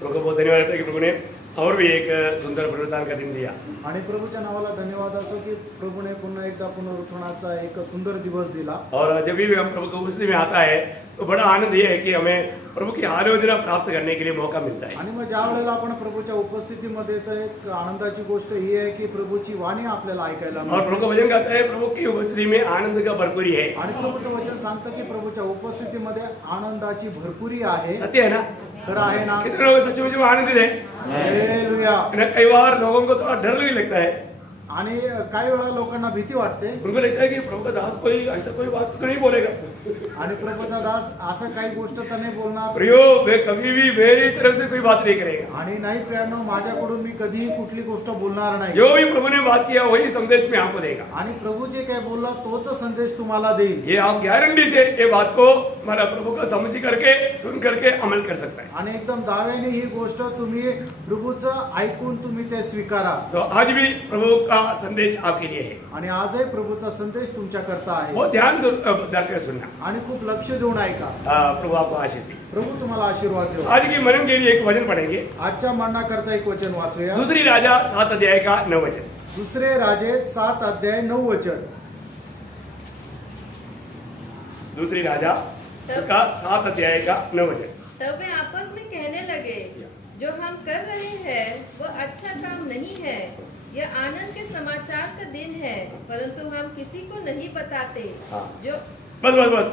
प्रभु को बहुत धन्यवाद है कि प्रभु ने और भी एक सुंदर पुनरुत्थान का दिन दिया। आणि प्रभूच्या नावाला धन्यवाद असो की प्रभूने पुन्हा एकदा पुनरुत्थानाचा एक सुंदर दिवस दिला। और जब भी हम प्रभु की उपस्थिति में आता है तो बड़ा आनंद ये है कि हमें प्रभु की आलोचना प्राप्त करने के लिए मौका मिलता है। आणि मग ज्या वेळेला आपण प्रभूच्या उपस्थितीमध्ये येतो एक आनंदाची गोष्ट ही आहे की प्रभूची वाणी आपल्याला ऐकायला और मिळते। प्रभु का वचन कहता है प्रभु की उपस्थिति में आनंद का भरपूरी है। आणि प्रभूचं वचन सांगतं की प्रभूच्या उपस्थितीमध्ये आनंदाची भरपुरी आहे। सत्य है ना? खरं आहे ना? कितने लोग सच में आनंदित है? हालेलुया। कई बार लोगों को थोड़ा डर भी लगता है। आणि काही वेळा लोकांना भीती वाटते। उनको लगता है कि प्रभु का दास कोई ऐसा कोई बात तो नहीं बोलेगा। आणि प्रभूचा दास असं काही गोष्ट तर नाही बोलणार। प्रियो वे कभी भी मेरी तरफ से कोई बात नहीं करेगा। आणि नाही प्रियानो माझ्याकडून मी कधीही कुठली गोष्ट बोलणार नाही। जो भी प्रभु ने बात किया वही संदेश में आपको देगा। आणि प्रभू जे काय बोलला तोच संदेश तुम्हाला देईल। ये आप गारंटी से ये बात को हमारा प्रभु को समझ करके सुन करके अमल कर सकता है। आणि एकदम दाव्याने ही गोष्ट तुम्ही प्रभूचं ऐकून तुम्ही ते स्वीकारा। तो आज भी प्रभु का संदेश आपके लिए है। आणि आजही प्रभूचा संदेश तुमच्या करता आहे। बहुत ध्यान देकर सुनना। आणि खूप लक्ष देऊन ऐका। प्रभु आपको आशीष दे। प्रभू तुम्हाला आशीर्वाद देव। आज की मनन के लिए एक वचन पढ़ेंगे। आजच्या मननाकरता एक वचन वाचूया। दूसरी राजा 7 अध्याय का 9 वचन। दुसरे राजे 7 अध्याय 9 वचन। दूसरी राजा का 7 अध्याय का 9 वचन। तब वे आपस में कहने लगे, जो हम कर रहे हैं वह अच्छा काम नहीं है। यह आनंद के समाचार का दिन है, परंतु हम किसी को नहीं बताते। हाँ। जो बस बस बस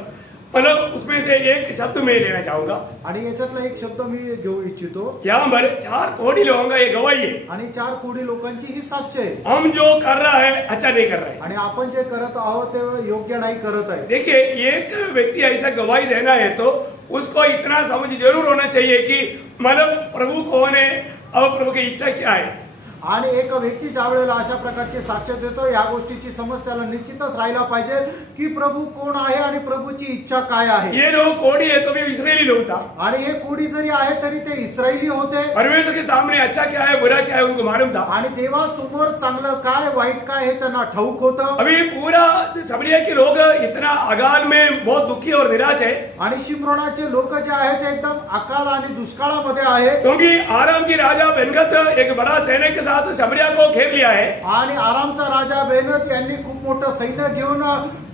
मतलब उसमें से एक शब्द मैं लेना चाहूंगा। आणि याच्यातला एक शब्द मी घेऊ इच्छितो। यहाँ पर 4 कोटी लोगों का ये गवाही है। आणि 4 कोटी लोकांची ही साक्ष आहे। हम जो कर रहा है अच्छा नहीं कर रहा है। आणि आपण जे करत आहोत ते योग्य नाही करत आहे। देखिए एक व्यक्ति ऐसा गवाही देना है तो उसको इतना समझ जरूर होना चाहिए कि मतलब प्रभु कौन है और प्रभु की इच्छा क्या है। आणि एक व्यक्ती ज्या वेळेला अशा प्रकारची साक्ष देतो या गोष्टीची समज त्याला निश्चितच राहायला पाहिजे की प्रभू कोण आहे आणि प्रभूची इच्छा काय आहे। ये लोग कोड़ी है तो भी इस्राएली लोग था। आणि हे कोडी जरी आहे तरी ते इस्रायली होते। परमेश्वर के सामने अच्छा क्या है बुरा क्या है उनको मालूम था। आणि देवासमोर चांगलं काय वाईट काय हे त्यांना ठाऊक होतं। अभी पूरा समरिया के लोग इतना अकाल में बहुत दुखी और निराश है। आणि शिमरोनाचे लोक जे आहेत ते एकदम अकाल आणि दुष्काळामध्ये आहे। क्योंकि आराम की राजा बेनगत एक बड़ा सैनिक के साथ समरिया को घेर लिया है। आणि आरामचा राजा बेनत यांनी खूप मोठं सैन्य घेऊन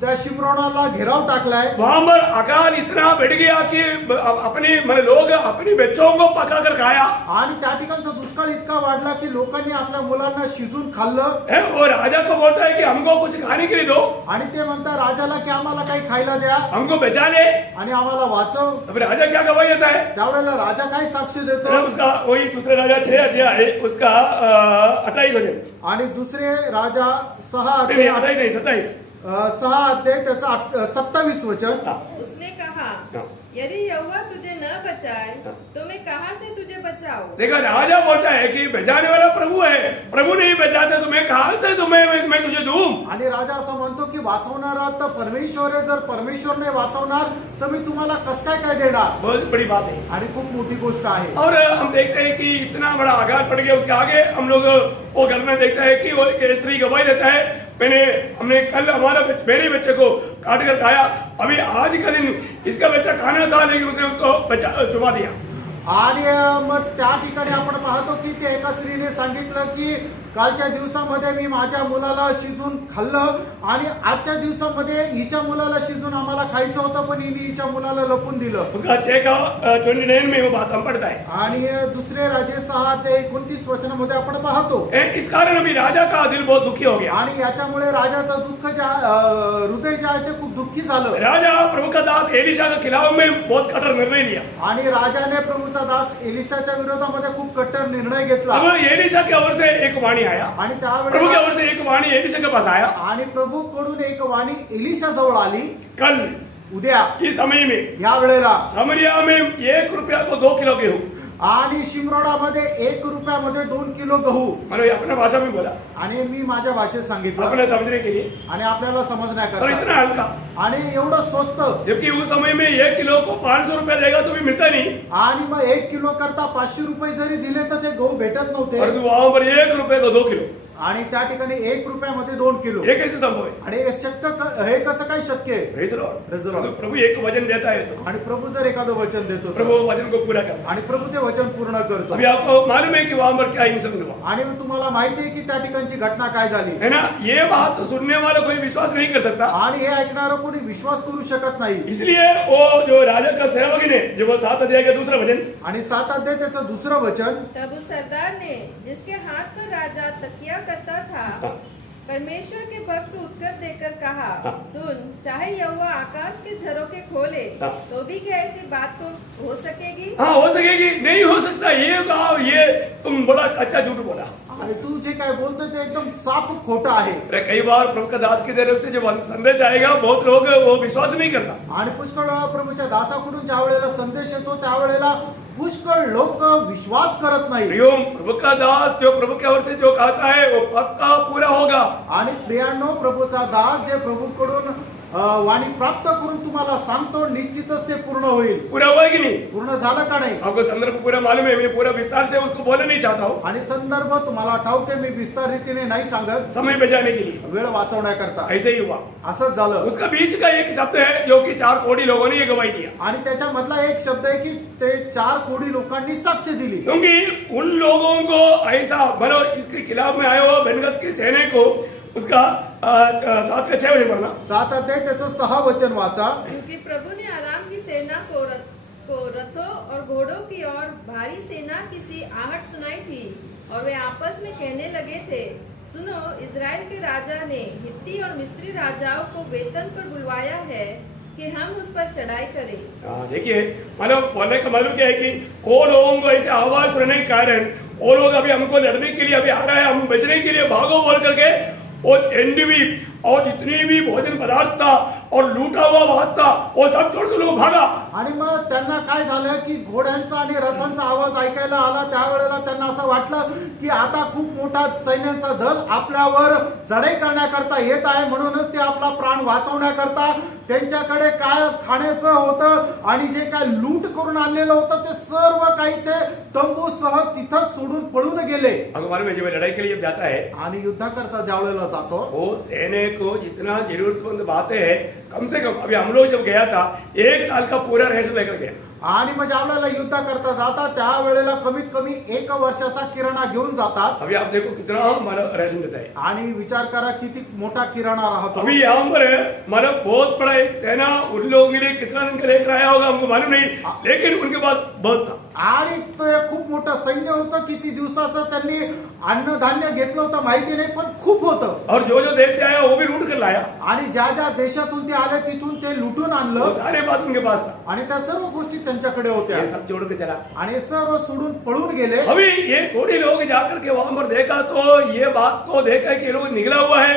त्या शिमरोनाला घेराव टाकलाय। वहां पर अकाल इतना बढ़ गया कि अपने मतलब लोग अपने बच्चों को पका कर खाया। आणि त्या ठिकाणचा दुष्काळ इतका वाढला की लोकांनी आपल्या मुलांना शिजून खाल्लं। है वो राजा को बोलता है कि हमको कुछ खाने के लिए दो। आणि ते म्हणतात राजाला की आम्हाला काही खायला द्या, हमको बचा ले। आणि आम्हाला वाचव। अब राजा क्या गवाही देता है? त्यावेळेला राजा काय साक्ष देतो? उसका वही दूसरे राजा 6 अध्याय है उसका 28 वचन। आणि दुसरे राजा 6 नहीं अध्याय 28 नहीं 27 6 अध्याय त्याचा 27 वचन। हाँ। उसने कहा, हाँ। यदि यहोवा तुझे न बचाए तो मैं कहाँ से तुझे बचाऊं? देखो राजा बोलता है कि बचाने वाला प्रभु है, प्रभु नहीं बचाते तो मैं कहां से मैं तुझे दूं। आणि राजा असं म्हणतो की वाचवणारा तर परमेश्वर आहे, जर परमेश्वर ने वाचवणार तर मी तुम्हाला कस काय देणार। बहुत बड़ी बात है आणि खूप मोठी गोष्ट आहे। और हम देखते हैं कि इतना बड़ा आघात पड़ गया उसके आगे हम लोग वो घर में देखता है कि वो एक स्त्री गवाही देता है हमने कल मेरे बच्चे को काट कर खाया, अभी आज का दिन इसका बच्चा खाना था लेकिन उसने उसको छुपा दिया। आणि मग त्या ठिकाणी आपण पाहतो की ते एका स्त्रीने सांगितलं की कालच्या दिवसामध्ये मी माझ्या मुलाला शिजून खाल्लं आणि आजच्या दिवसामध्ये हिच्या मुलाला शिजून आम्हाला खायचं होतं पण हिने हिच्या मुलाला लपून दिलं। उसका 6 का 29 में वो बात हम पढ़ता है। आणि दुसरे राजे 6 ते 29 वचनामध्ये आपण पाहतो इस कारण अभी राजा का दिल बहुत दुखी हो गया। आणि याच्यामुळे राजाचं दुःख हृदय जे आहे ते खूप दुःखी झालं। राजा प्रभु का दास एलिशा के खिलाफ में बहुत कठोर निर्णय लिया। आणि राजाने प्रभूचा दास एलिशाच्या विरोधामध्ये खूप कट्टर निर्णय घेतला। अब एलिशा की ओर से एक वाणी आया। आणि प्रभु की त्यावेळेला ओर से एक वाणी एलिशा के पास आया। आणि प्रभू कडून एक वाणी एलिशा जवळ आली। कल उद्या इस समय में या वेळेला समरिया में 1 रुपया को 2 किलो गेहूं। आणि शिमरोडामध्ये 1 रुपयामध्ये 2 किलो गहू। मैंने अपने भाषा में बोला आणि मी माझ्या भाषेत सांगितलं अपने समझने के लिए। आणि आपल्याला और समजण्याकरता। इतना हल्का, आणि एवढं स्वस्त, जबकि उस समय में 1 किलो को 500 रुपया देगा तो भी मिलता नहीं। आणि मग 1 किलो करता 500 रुपये जरी दिले तर ते गहू भेटत नव्हते। और वहां पर 1 रुपये को 2 किलो। आणि त्या ठिकाणी 1 रुपयामध्ये 2 किलो ये कैसे संभव है? आणि हे कसं काय शक्य आहे? Praise the Lord. Praise the Lord. तो प्रभु एक वचन देता है तो आणि प्रभू जर एखादं वचन देतो प्रभु तर, वो वचन को पूरा करता है. आणि प्रभू ते वचन पूर्ण करतो. अभी आपको मालूम है कि वहां पर क्या इंसिडेंट हुआ आणि तुम्हाला माहिती आहे की त्या ठिकाणची घटना काय झाली है ना? ये बात तो सुनने वाला कोई विश्वास नहीं कर सकता. आणि हे ऐकणारं कोणी विश्वास करू शकत नाही. इसलिए वो जो राजा का सेवक ने जो वो 7 अध्याय का दूसरा वचन आणि 7 अध्याय त्याचं दुसरं वचन, तब उस सरदार ने, जिसके हाथ पर राजा तकिया करता था, हाँ. परमेश्वर के भक्त को उत्तर देकर कहा, हाँ. सुन, चाहे यहोवा आकाश के झरोखे खोले हाँ. तो भी क्या ऐसी बात तो हो सकेगी? हाँ हो सकेगी, नहीं हो सकता. ये तुम बड़ा कच्चा झूठ बोला. आणि तू जे काय बोलतोय ते एकदम साफ खोटं आहे. अरे कई बार प्रभु का दास की तरफ से जब संदेश आएगा बहुत लोग वो विश्वास नहीं करता. आणि पुष्कळ वेळा प्रभूच्या दासाकडून ज्या वेळेला संदेश येतो त्यावेळेला पुष्कळ लोक विश्वास करत नाही. प्रियो, प्रभु का दास जो प्रभु की ओर से जो कहता है वो पक्का पूरा होगा. आणि प्रियांनो, प्रभूचा दास जे प्रभूकडून वाणी प्राप्त करून तुम्हाला सांगतो, निश्चितच ते पूर्ण होईल. पूरा हुआ है कि नहीं? पूर्ण झालं का नाही? आपको संदर्भ पूरा मालूम है, मैं पूरा विस्तार से उसको बोलना नहीं चाहता हूँ आणि संदर्भ तुम्हाला ठाऊक आहे, मी विस्तार रीतीने नाही सांगत, समय बचाने के लिए. वेळ वाचवण्याकरता. ऐसे ही हुआ. असंच झालं. उसका बीच का एक शब्द है जो कि 4 कोटी लोगों ने ये गवाही दिया. आणि त्याच्यामधला एक शब्द आहे की ते 4 कोटी लोकांनी साक्ष दिली. क्योंकि उन लोगों को ऐसा भलो इसके खिलाफ में आए हो बेनगत के सैनिक को उसका 7 का 6 वचन पढ़ना. 7 अध्याय त्याचं 6 वचन वाचा. क्योंकि प्रभु ने आराम की सेना को रथों और घोड़ों की और भारी सेना की सी आहट सुनाई थी, और वे आपस में कहने लगे थे, सुनो, इज़राइल के राजा ने हित्ती और मिस्री राजाओं को वेतन पर बुलवाया है कि हम उस पर चढ़ाई करें. देखिए, मतलब बोलने का मतलब क्या है कि वो लोगों को ऐसे आवाज सुनने के कारण वो लोग अभी हमको लड़ने के लिए अभी आ रहा है, हम बचने के लिए भागो बोल करके वो टेंट भी और जितनी भी भोजन पदार्थ था और लूटा हुआ भात था वो सब छोड़कर लोग भागा. आणि मग त्यांना काय झालं की घोड्यांचा आणि रथांचा आवाज ऐकायला आला. त्यावेळेला त्यांना असं वाटलं की आता खूप मोठा सैन्यांचा दल आपल्यावर चढाई करण्याकरता येत आहे, म्हणूनच ते आपला प्राण वाचवण्याकरता त्यांच्याकडे काय खाण्याचं होतं आणि जे काय लूट करून आणलेलं होतं ते सर्व काही ते तंबूसह तिथं सोडून पळून गेले. भगवान में जब लड़ाई के लिए जाता है आणि युद्धाकरता ज्या वेळेला जातो, वो सेने को जितना जरूरतमंद बातें है कम से कम अभी हम लोग जब गया था 1 साल का पूरा रेशन लेकर गया. आणि मग ज्या वेळेला युद्धाकरता जातात त्यावेळेला कमीत कमी 1 वर्षाचा किराणा घेऊन जातात. अभी आप देखो कितना हमारा रेशन देता है. आणि विचार करा किती मोठा किराणा राहतो. अभी यहाँ पर मतलब बहुत बड़ा एक सेना उन लोगों के लिए कितना दिन का लेकर आया होगा हमको मालूम नहीं, लेकिन उनके पास बहुत था. आणि ते खूप मोठं सैन्य होतं. किती दिवसाचं त्यांनी अन्नधान्य घेतलं होतं माहिती नाही, पण खूप होतं. और जो जो देश से आया वो भी लूट कर लाया. आणि ज्या ज्या देशातून ते आले तिथून ते लुटून वो आणलं सारे बात उनके पास था. आणि त्या सर्व गोष्टी त्यांच्याकडे होत्या ये सब जोड़ के चला. आणि सर्व सोडून पळून गेले. अभी ये थोड़ी लोग जाकर के वहां पर देखा तो ये बात को देखा कि ये लोग निकला हुआ है,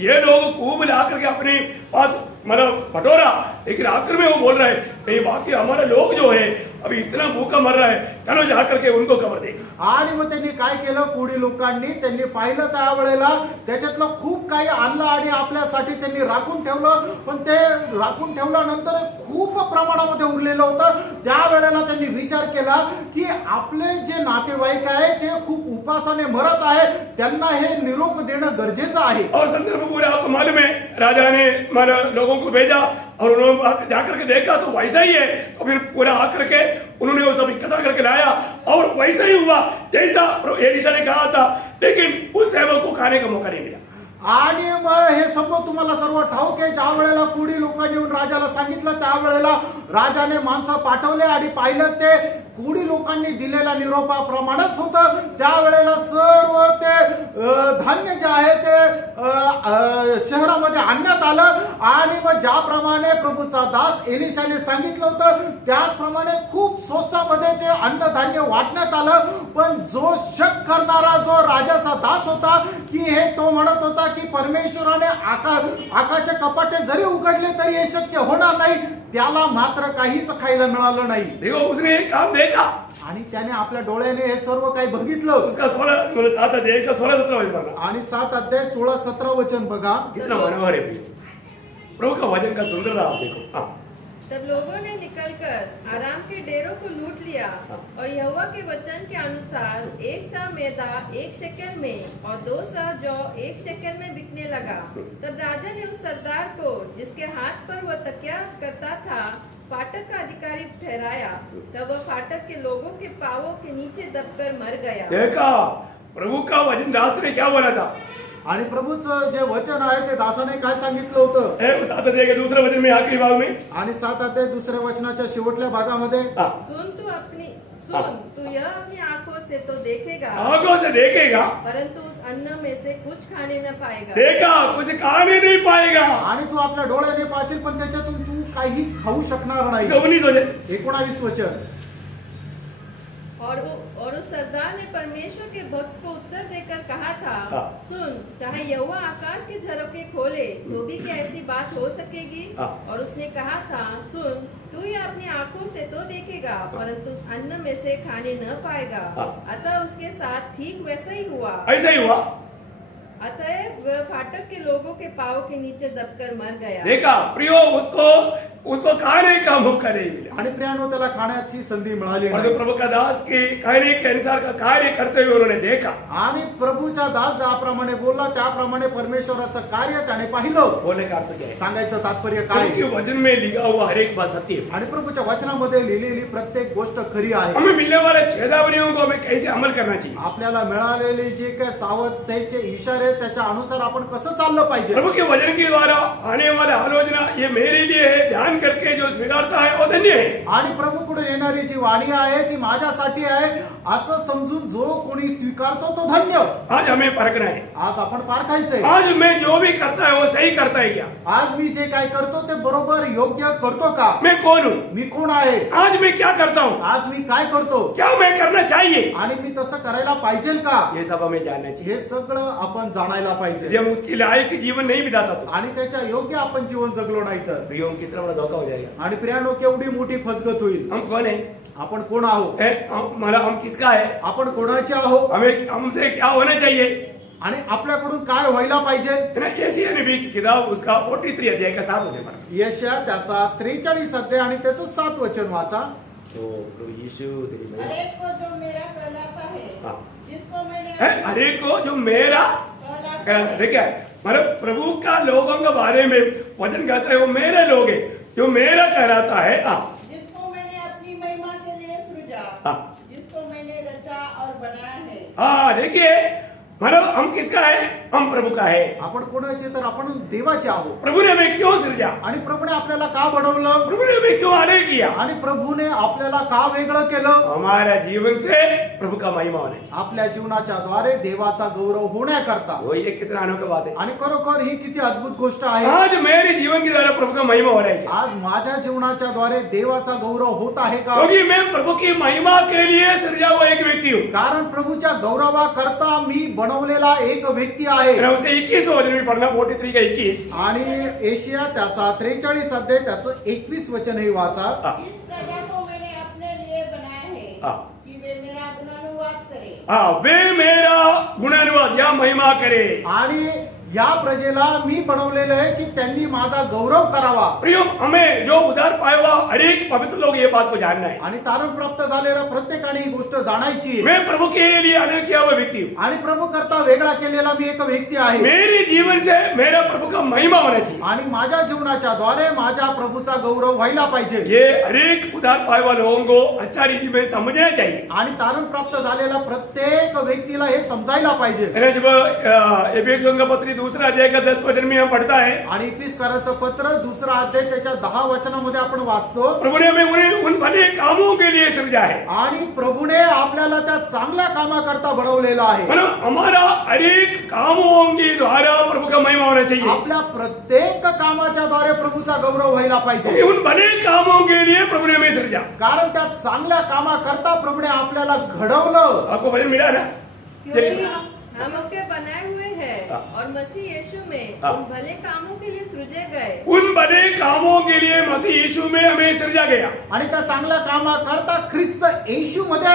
ये लोग खूब ला करके अपने पास मतलब बटोरा, लेकिन आखिर में वो बोल रहे हैं नहीं बाकी हमारे लोग जो है अभी इतना भूखा मर रहा है, चलो जाकर के उनको खबर दे. आणि मग त्यांनी काय केलं, कोळी लोकांनी त्यांनी पाहिलं त्यावेळेला त्याच्यातलं खूप काही आणलं आणि आपल्यासाठी त्यांनी राखून ठेवलं. पण ते राखून ठेवल्यानंतर खूप प्रमाणामध्ये उरलेलं होतं. त्यावेळेला त्यांनी विचार केला की आपले जे नातेवाईक आहे ते खूप उपासाने मरत आहे, त्यांना हे निरोप देणं गरजेचं आहे. और संदर्भ पूरा आपको मालूम है, राजा ने मतलब लोगों को भेजा और उन्होंने जाकर के देखा तो वैसा ही है. तो फिर पूरा आकर के उन्होंने वो सब इकट्ठा करके लाया और वैसा ही हुआ जैसा एलिशा ने कहा था, लेकिन उस सेवक को खाने का मौका नहीं मिला. आणि मग हे सर्व तुम्हाला सर्व ठाऊक आहे. ज्या वेळेला कोळी लोकांनी येऊन राजाला सांगितलं त्यावेळेला राजाने माणसं पाठवले आणि पाहिलं ते कोळी लोकांनी दिलेल्या निरोपाप्रमाणेच होतं. त्यावेळेला सर्व ते धान्य जे आहे ते शहरामध्ये आणण्यात आलं आणि मग ज्याप्रमाणे प्रभूचा दास एलिशाने सांगितलं होतं त्याचप्रमाणे खूप स्वस्तामध्ये ते अन्नधान्य वाटण्यात आलं. पण जो शक करणारा जो राजाचा दास होता की हे तो म्हणत होता की परमेश्वराने आकाश कपाटे जरी उघडले तरी हे शक्य होणार नाही, त्याला मात्र काहीच खायला मिळालं नाही. देखो उसने एक काम देखा आणि त्याने आपल्या डोळ्याने हे सर्व काही बघितलं. उसका 7 अध्याय का 16-17 वचन पढ़ना. आणि 7 अध्याय 16-17 वचन बघा. कितना मनोहर है प्रभु का वचन का सुंदरता आप देखो. हाँ. तब लोगों ने निकलकर आराम के डेरों को लूट लिया और यहोवा के वचन के अनुसार 1 सा मैदा 1 शेकेल में और 2 सा जौ 1 शेकेल में बिकने लगा। तब राजा ने उस सरदार को जिसके हाथ पर वह तकिया करता था फाटक का अधिकारी ठहराया। तब वह फाटक के लोगों के पावों के नीचे दबकर मर गया। देखा प्रभु का वचन दास ने क्या बोला था? आणि प्रभूचं जे वचन आहे ते दासाने काय सांगितलं होतं? उस आते के दूसरे वचन में आखिरी भाग में आणि 7 अध्याय दुसऱ्या वचनाच्या शेवटल्या भागामध्ये हाँ, सुन तू यह अपनी आंखों से तो देखेगा आंखों से देखेगा, परंतु उस अन्न में से कुछ खाने न पाएगा। देखा कुछ खाने नहीं पाएगा। आणि तू आपल्या डोळ्याने पाहशील पण त्याच्यातून तू काही खाऊ शकणार नाही। 19 वचन 19 वचन। और उस सरदार ने परमेश्वर के भक्त को उत्तर देकर कहा था, हाँ। सुन, चाहे यहोवा आकाश के झरोखे खोले तो भी क्या ऐसी बात हो सकेगी? हाँ। और उसने कहा था, सुन, तू यह अपनी आंखों से तो देखेगा परंतु उस अन्न में से खाने न पाएगा। हाँ। अतः उसके साथ ठीक वैसा ही हुआ। ऐसा ही हुआ। अतः वह फाटक के लोगों के पाँव के नीचे दबकर मर गया। देखा प्रियो, उसको खाने का मौका नहीं मिला आणि प्रियानो त्याला खाण्याची संधी मिळाली और नाही। जो प्रभु का दास के कहने के अनुसार का कार्य करते हुए उन्होंने देखा। आणि प्रभूचा दास ज्याप्रमाणे बोलला त्याप्रमाणे परमेश्वराचं कार्य त्याने पाहिलं। बोलने का अर्थ क्या है? सांगायचं तात्पर्य काय? उनके वचन में लिखा हुआ हर एक बात सत्य है। आणि प्रभूच्या वचनामध्ये लिहिलेली प्रत्येक गोष्ट खरी आहे। हमें मिलने वाले चेतावनियों को हमें कैसे अमल करना चाहिए? आपल्याला मिळालेले जे काय सावधतेचे इशारे त्याच्या अनुसार आपण कसं चाललं पाहिजे? प्रभु के वचन के द्वारा आने वाला आलोचना ये मेरे लिए है, ध्यान करके जो स्वीकारता है वो धन्य है। आणि प्रभू पुढे येणारी जी वाणी आहे ती माझ्यासाठी आहे असं समजून जो कोणी स्वीकारतो तो धन्य। आज हमें परखना है। आज आपण पारखायचंय। आज मैं जो भी करता है वो सही करता है क्या? आज मी जे काय करतो ते बरोबर योग्य करतो का? मैं कौन हूँ? मी कोण आहे? आज मैं क्या करता हूँ? आज मी काय करतो? क्या मैं करना चाहिए? आणि मी तसं करायला पाहिजे का? ये सब हमें जानना चाहिए। हे सगळं आपण जाणायला पाहिजे। यदि हम उसके लायक जीवन नहीं बिताता तो आणि त्याच्या योग्य आपण जीवन जगलो नाही तर प्रियो कितना बड़ा धोखा हो जाएगा। आणि प्रियानो केवढी मोठी फसगत होईल। हम कौन है? आपण कोण आहोत? मतलब हम किसका है? आपण कोणाचे आहोत? हमें हमसे क्या होना चाहिए? आणि आपल्याकडून काय व्हायला पाहिजे? है ना? यशायाह नबी की किताब उसका 43 अध्याय का 7 वचन पर यशया त्याचा 43 अध्याय आणि त्याचं 7 वचन वाचा। तो प्रभु यीशु तेरी महिमा। हर एक को जो मेरा कहलाता है, हाँ। जिसको मैंने है हर एक को जो मेरा कहलाता देखिए, मतलब प्रभु का लोगों के बारे में वचन कहता है वो मेरे लोग हैं, जो मेरा कहलाता है। जिसको मैंने अपनी महिमा के लिए सृजा, हाँ। जिसको मैंने रचा और बनाया है। देखिए, मतलब हम किसका है? हम प्रभु का है। आपण कोणाचे तर आपण देवाचे आहोत। प्रभु ने हमें क्यों सृजा? आणि प्रभूने आपल्याला का बनवलं? प्रभु ने हमें क्यों अलग किया? आणि प्रभूने आपल्याला का वेगळं केलं? हमारा जीवन से प्रभु का महिमा होना चाहिए। आपल्या जीवनाच्या द्वारे देवाचा गौरव होण्याकरता। वो ये कितना अनोखी बात है। आणि खरोखर ही किती अद्भुत गोष्ट आहे। आज मेरे जीवन के द्वारा प्रभु का महिमा हो रहा है। आज माझ्या जीवनाच्या द्वारे देवाचा गौरव होत आहे का? क्योंकि मैं प्रभु की महिमा के लिए सृजा हुआ एक व्यक्ति हूँ। कारण प्रभूच्या गौरवाकरता मी बनवलेला एक व्यक्ती आहे। उसका 21 वचन में पढ़ना 43 का 21 आणि एशिया त्याचा 43 अध्याय त्याचं 21 वचन हे वाचा। इस प्रजा को मैंने अपने लिए बनाया है हाँ। कि वे मेरा गुणानुवाद करे। वे मेरा गुणानुवाद या महिमा करे। आणि या प्रजेला मी बनवलेलं आहे की त्यांनी माझा गौरव करावा। प्रियो, हमें जो उधार पाया हुआ हर एक पवित्र लोग ये बात को जानना है। आणि तारण प्राप्त झालेल्या प्रत्येकाने ही गोष्ट जाणायची आहे। मैं प्रभु के लिए अलग किया हुआ व्यक्ति हूँ। आणि प्रभू करता वेगळा केलेला मी एक व्यक्ती आहे। मेरे जीवन से मेरा प्रभु का महिमा होना चाहिए। आणि माझ्या जीवनाच्या द्वारे माझ्या प्रभूचा गौरव व्हायला पाहिजे। ये हर एक उधार पाया हुआ लोगों को अच्छा रीति में समझना चाहिए। आणि तारण प्राप्त झालेल्या प्रत्येक व्यक्तीला हे समजायला पाहिजे। जब एफेसियों का पत्र दूसरा अध्याय का 10 वचन में हम पढ़ता है, आणि इफिसकाराचं पत्र दुसरा अध्याय त्याच्या 10 वचनामध्ये आपण वाचतो। प्रभु ने हमें उन भले कामों के लिए सृजा है। आणि प्रभूने आपल्याला त्या चांगल्या कामाकरता बनवलेला आहे। मतलब हमारा हर एक कामों के द्वारा प्रभु का महिमा होना चाहिए। आपल्या प्रत्येक कामाच्या द्वारे प्रभूचा गौरव व्हायला पाहिजे। उन भले कामों के लिए प्रभु ने हमें सृजा। कारण त्या चांगल्या कामाकरता प्रभूने आपल्याला घडवलं। आपको वचन मिला ना? क्योंकि हम उसके बनाए हुए हैं हाँ। और मसीह यीशु में हाँ। उन भले कामों के लिए सृजे गए। उन भले कामों के लिए मसीह यीशु में हमें सृजा गया। आणि त्या चांगल्या कामाकरता ख्रिस्त येशू मध्ये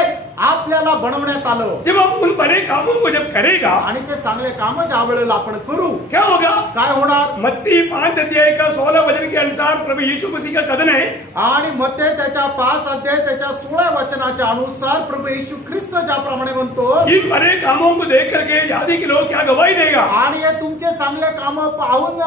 आपल्याला बनवण्यात आलं जब हम उन भले कामों को जब करेगा आणि ते चांगले काम ज्या वेळेला आपण करू क्या होगा? काय होणार मत्ती 5 अध्याय का 16 वचन के अनुसार प्रभु यीशु मसीह का कथन है, आणि मत्ते त्याच्या 5 अध्याय त्याच्या 16 वचनाच्या अनुसार प्रभू येशू ख्रिस्त ज्याप्रमाणे म्हणतो इन भले कामों को देख करके जाति के लोग क्या गवाही देगा? आणि हे तुमचे चांगले काम पाहून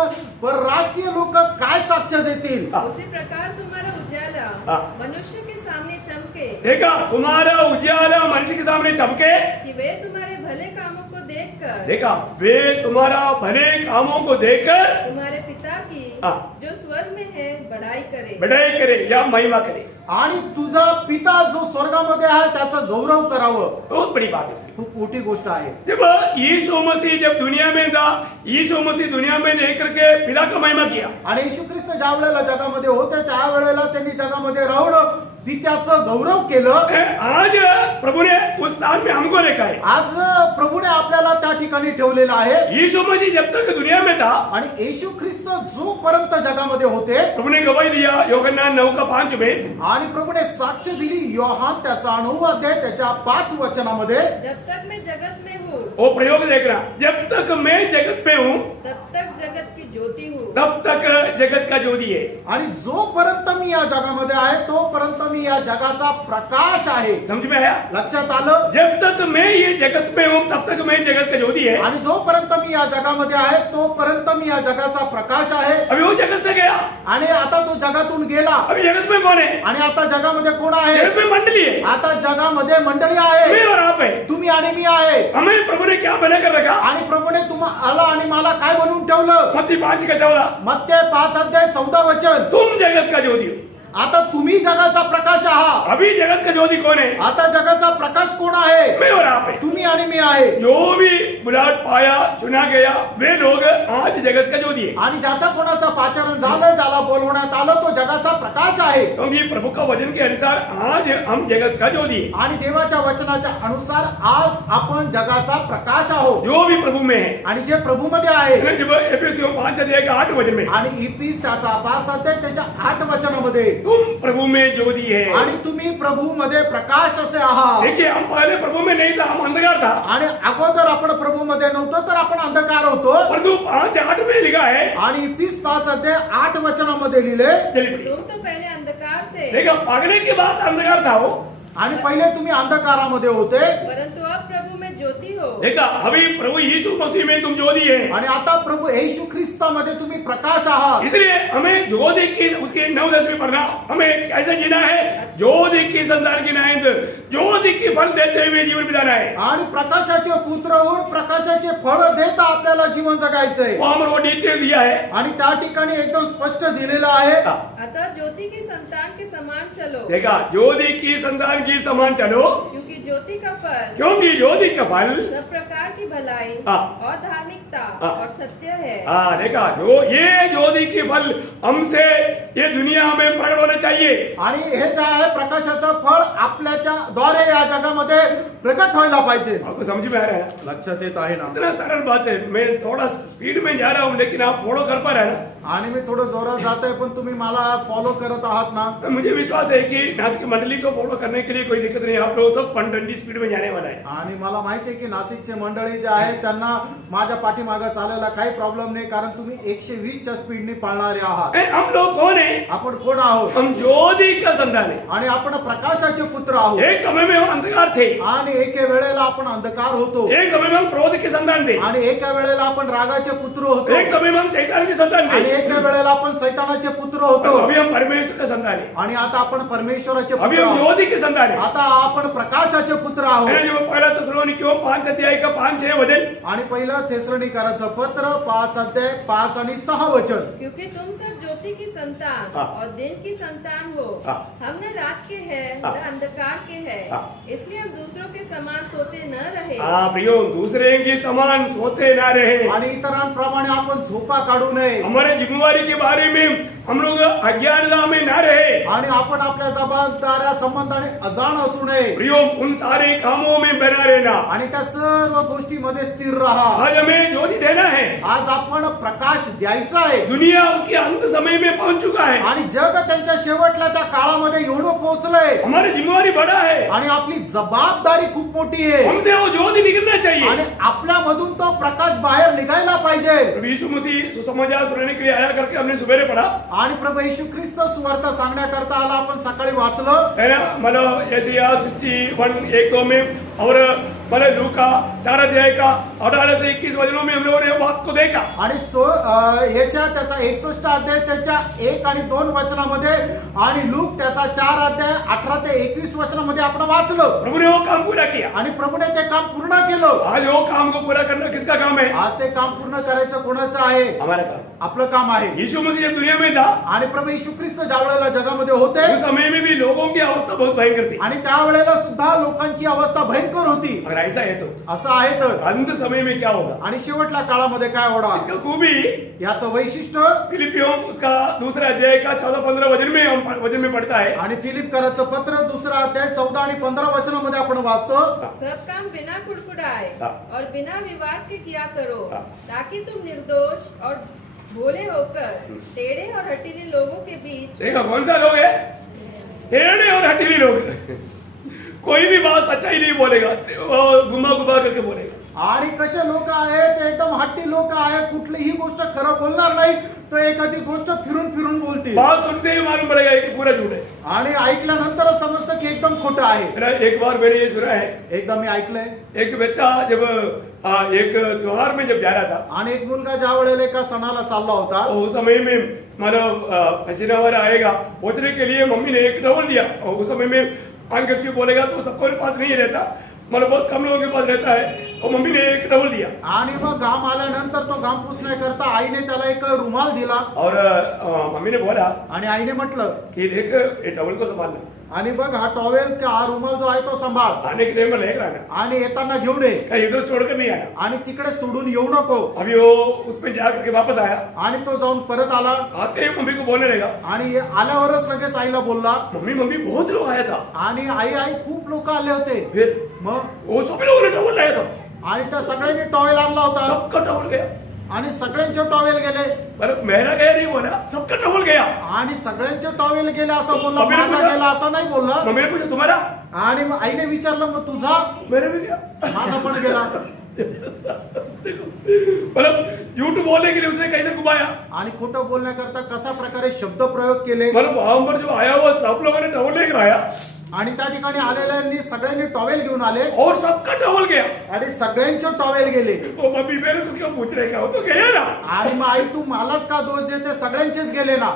राष्ट्रीय लोक काय साक्ष देतील उसी प्रकार तुम्हारा उजाला हाँ। मनुष्य के सामने चमके देखा, तुम्हारा उजाला मनुष्य के सामने चमके। कि वे तुम्हारे भले कामों को देखकर देखा, वे तुम्हारा भले कामों को देखकर तुम्हारे पिता की हाँ। जो स्वर्ग में है बढ़ाई करे। बड़ाई करे या महिमा करे। आणि तुझा पिता जो स्वर्गामध्ये आहे त्याचा गौरव करावं बहुत बड़ी बात है। खूप मोठी गोष्ट आहे जब यीशु मसीह जब दुनिया में था, यीशु मसीह दुनिया में रह करके पिता का महिमा किया। आणि येशू ख्रिस्त ज्या वेळेला जगामध्ये होते त्यावेळेला त्यांनी जगामध्ये राहून पित्याचं गौरव केलं आज प्रभु ने उस स्थान में हमको रखा है। आज प्रभूने आपल्याला त्या ठिकाणी ठेवलेलं आहे यीशु मसीह जब तक दुनिया में था, आणि येशू ख्रिस्त जोपर्यंत जगामध्ये होते प्रभु ने गवाही दिया यूहन्ना 9:5 में, आणि प्रभूने साक्ष दिली योहान त्याचा 9 अध्याय त्याच्या 5 वचनामध्ये जब तक मैं जगत में हूँ वो प्रयोग देखना, जब तक मैं जगत में हूँ तब तक जगत की ज्योति हूँ। तब तक जगत का ज्योति है। आणि जोपर्यंत मी या जगामध्ये आहे तोपर्यंत मी या जगाचा प्रकाश आहे समझ में आया? लक्षात आलं जब तक मैं ये जगत में हूँ तब तक मैं जगत का ज्योति है। आणि जोपर्यंत मी या जगामध्ये आहे तोपर्यंत मी या जगाचा प्रकाश आहे अभी वो जगत से गया, आणि आता तो जगातून गेला अभी जगत में कौन है? आणि आता जगामध्ये कोण आहे जगत में मंडली है, आता जगामध्ये मंडळी मैं आहे और आप है। तुम्ही आणि मी आहे हमें प्रभु ने क्या बना कर रखा? आणि प्रभूने तुम्हाला आणि मला काय बनवून ठेवलं मत्ती 5:14, मत्ते 5 अध्याय 14 वचन तुम जगत का ज्योति हो। आता तुम्ही जगाचा प्रकाश आहात अभी जगत का ज्योति कौन है? आता जगाचा प्रकाश कोण आहे मैं और आप है। तुम्ही आणि मी आहे जो भी बुलाहट पाया, चुना गया, वे लोग आज जगत का ज्योति है। आणि ज्याचा कोणाचा पाचारण झालं ज्याला बोलवण्यात आलं तो जगाचा प्रकाश आहे क्योंकि प्रभु का वचन के अनुसार आज हम जगत का ज्योति है। आणि देवाच्या वचनाच्या अनुसार आज आपण जगाचा प्रकाश आहोत जो भी प्रभु में है, आणि जे प्रभूमध्ये आहे जब एफएससी 5:8 वचन में, आणि इपिस त्याचा 5 अध्याय त्याच्या 8 वचनामध्ये तुम प्रभु में ज्योति है। आणि तुम्ही प्रभूमध्ये प्रकाश असे आहात देखिए, हम पहले प्रभु में नहीं था, हम अंधकार था। आणि अगोदर आपण प्रभूमध्ये नव्हतो तर आपण अंधकार होतो परंतु 5:8 में लिखा है, आणि इपिस 5 अध्याय 8 वचनामध्ये लिहिले चलिए पढ़िए। तुम तो पहले अंधकार थे देखा, पागने के बाद अंधकार था वो। आणि पहिले तुम्ही अंधकारामध्ये होते परंतु अब प्रभु में ज्योति हो। देखा, अभी प्रभु यीशु मसीह में तुम ज्योति है। आणि आता प्रभू येशू ख्रिस्तामध्ये तुम्ही प्रकाश आहात इसलिए हमें ज्योति की उसकी 9-10 में पढ़ना, हमें कैसे जीना है? ज्योति की संतान की नायंद, ज्योति की फल देते हुए जीवन बिताना है। आणि प्रकाशाचे पुत्र होऊन प्रकाशाचे फळ देता आपल्याला जीवन जगायचंय वो हमें वो डिटेल दिया है। आणि त्या ठिकाणी एकदम स्पष्ट दिलेलं आहे अतः ज्योति की संतान के समान चलो, देखा, ज्योति की संतान की समान चलो, क्योंकि ज्योति का फल क्योंकि ज्योति का फल सब प्रकार की भलाई हाँ। और धार्मिकता हाँ। और सत्य है। देखा, जो ये ज्योति की फल हमसे ये दुनिया में प्रकट होना चाहिए। आणि हे जे आहे प्रकाशाचं फळ आपल्याच्या द्वारे या जगामध्ये प्रकट व्हायला पाहिजे आपको समझ में आ रहा है? लक्षात येत आहे ना इतना सरल बात है। मैं थोड़ा स्पीड में जा रहा हूँ, लेकिन आप फॉलो कर पा रहे हैं ना? आणि मी थोडं जोरात जात आहे पण तुम्ही मला फॉलो करत आहात ना तो मुझे विश्वास है कि नासिक मंडली को फॉलो करने के लिए कोई दिक्कत नहीं। आप लोग सब 120 स्पीड में जाने वाला है। आणि मला माहिती आहे की नाशिकचे मंडळी जे आहे त्यांना माझ्या पाठीमागे चालायला काही प्रॉब्लेम नाही कारण तुम्ही 120 च्या स्पीडने पाळणारे आहात हम लोग कौन है? आपण कोण आहोत हम ज्योति का संतान है। आणि आपण प्रकाशाचे पुत्र आहोत एक समय में हम अंधकार थे, आणि एके वेळेला आपण अंधकार होतो एक समय में हम क्रोध के संतान थे, आणि एका वेळेला आपण रागाचे पुत्र होतो एक समय में हम शैतान के संतान आणि थे, एका वेळेला आपण सैतानाचे पुत्र और होतो अभी हम परमेश्वर का संतान है। आणि आता आपण परमेश्वराचे अभी पुत्र हम आहोत ज्योति के संतान है। आता आपण प्रकाशाचे पुत्र आहोत है ना, जो पहला थिस्सलुनीकियों 5:5 वचन, आणि पहिलं थेसलोनिकरांचं पत्र 5 अध्याय 5 आणि 6 वचन क्योंकि तुम सब ज्योति की संतान हाँ। और दिन की संतान हो। हाँ। हम न रात के हैं हाँ। न अंधकार के हैं, हाँ। इसलिए हम दूसरों के समान सोते न रहे। प्रियो, दूसरे के समान सोते ना रहे। आणि इतरांप्रमाणे आपण झोपा काढू नये हमारे जिम्मेवारी के बारे में हम लोग अज्ञानता में ना रहे। आणि आपण आपल्या जबाबदाऱ्या संबंधाने अजाण असू नये प्रियो, उन सारे कामों में बना रहना। आणि त्या सर्व गोष्टीमध्ये स्थिर राहा. आज हमें ज्योति देना है। आज आपण प्रकाश द्यायचा आहे दुनिया उसके अंत समय में पहुंच चुका है। आणि जग त्यांच्या शेवटल्या त्या काळामध्ये एवढं पोहोचलंय हमारी जिम्मेवारी बड़ा है। आणि आपली जबाबदारी खूप मोठी आहे हमसे वो ज्योति निकलना चाहिए। आणि आपल्यामधून तो प्रकाश बाहेर निघायला पाहिजे. प्रभु यीशु मसीह सुसमाचार सुनाने के लिए आया करके हमने सवेरे पढ़ा आणि प्रभू येशू ख्रिस्त सुवार्ता सांगण्याकरता आला. आपण सकाळी वाचलं है ना। मतलब यशायाह 61 1-2 में और मतलब लूका 4 अध्याय का 18 से 21 वचनों में हम लोगों ने बात को देखा। आणि तो यशा त्याचा 61 अध्याय त्याच्या 1 आणि 2 वचनामध्ये आणि लूक त्याचा 4 अध्याय 18 ते 21 वचनामध्ये आपण वाचलं. प्रभु ने वो काम पूरा किया। आणि प्रभूने ते काम पूर्ण केलं. आज वो काम को पूरा करना किसका काम है? आज ते काम पूर्ण करायचं कोणाचं आहे? हमारा काम। आपलं काम आहे. यीशु मसीह जब दुनिया में था आणि प्रभू येशू ख्रिस्त ज्या वेळेला जगामध्ये होते उस समय में भी लोगों की अवस्था बहुत भयंकर थी। आणि त्यावेळेला सुद्धा लोकांची अवस्था भयंकर होती. अगर ऐसा है तो असं आहे तर अंत समय में क्या होगा? आणि शेवटल्या काळामध्ये काय होणार? इसका खूबी याचं वैशिष्ट्य फिलिपियों उसका दूसरा अध्याय का 14-15 वचन में पढ़ता है। आणि फिलिपकराचं पत्र 2 अध्याय 14 आणि 15 वचनामध्ये आपण वाचतो. सब काम बिना कुड़कुड़ाए हाँ। और बिना विवाद के किया करो, हाँ। ताकि तुम निर्दोष और भोले होकर टेढ़े और हठीले लोगों के बीच देखा कौन सा लोग है? टेढ़े और हठीली लोग। कोई भी बात सच्चाई नहीं बोलेगा, घुमा घुमा करके बोलेगा। आणि कसे लोक आहेत? ते एकदम हट्टी लोक आहेत. कुठलीही गोष्ट खरं बोलणार नाही, तर एखादी गोष्ट फिरून फिरून बोलतील. बात सुनते ही मालूम पड़ेगा कि पूरा झूठ है। आणि ऐकल्यानंतर समजतं की एकदम खोटं आहे. मेरा एक बार मैंने ये सुना है, एकदा मी ऐकलंय. एक बच्चा जब एक त्योहार में जब जा रहा था आणि एक मुलगा ज्या वेळेला एका सणाला चालला होता तो उस समय में मतलब पसीना वगैरह आएगा, पोछने के लिए मम्मी ने एक टॉवल दिया। और उस समय में अंकल बोलेगा तो सबको पास नहीं रहता, मतलब बहुत कम लोगों के पास रहता है। और मम्मी ने एक टॉवल दिया आणि मग घाम आल्यानंतर तो घाम पुसण्याकरता आईने त्याला एक रुमाल दिला. और मम्मी ने बोला आणि आईने म्हटलं कि देख ये टॉवल को संभालना, आणि बघ हा टॉवेल हा रुमाल जो आहे तो सांभाळ आने के टाइम में लेकर आना, आणि येताना घेऊन ये कहीं इधर छोड़कर नहीं आना। आणि तिकडे सोडून येऊ नको. अभी वो उसमें जा करके वापस आया, आणि तो जाऊन परत आला आते ही मम्मी को बोलने लगा, आणि आल्यावरच लगेच आईला बोलला. मम्मी मम्मी बहुत लोग आया था। आणि आई आई खूप लोक आले होते. फिर मग वो सभी लोगों ने टॉवल लाया था, आणि त्या सगळ्यांनी टॉवेल आणला होता सबका टॉवल गया। आणि सगळ्यांचे टॉवेल गेले. पर मेरा गया नहीं बोला, सबका टॉवल गया। आणि सगळ्यांचे टॉवेल गेले असं बोलला, मम्मीने माझा पूछा- गेला असं नाही बोलला. मम्मी ने पूछा तुम्हारा? आणि मग आईने विचारलं मग तुझा? मेरे भी गया। माझा पण गेला. देखो, मतलब झूठ बोलने के लिए उसने कैसे घुमाया। आणि खोटं बोलण्याकरता कशा प्रकारे शब्द प्रयोग केले. मतलब वहां पर जो आया वो सब लोगों ने टॉवल लेकर आया आणि त्या ठिकाणी आलेल्यांनी सगळ्यांनी टॉवेल घेऊन आले और सबका टॉवल गया। आणि सगळ्यांचे टॉवेल गेले. तो मम्मी मेरे को क्यों पूछ रहे क्या, वो तो गया ना। आणि मग आई तू मलाच का दोष देते? सगळ्यांचेच गेले ना.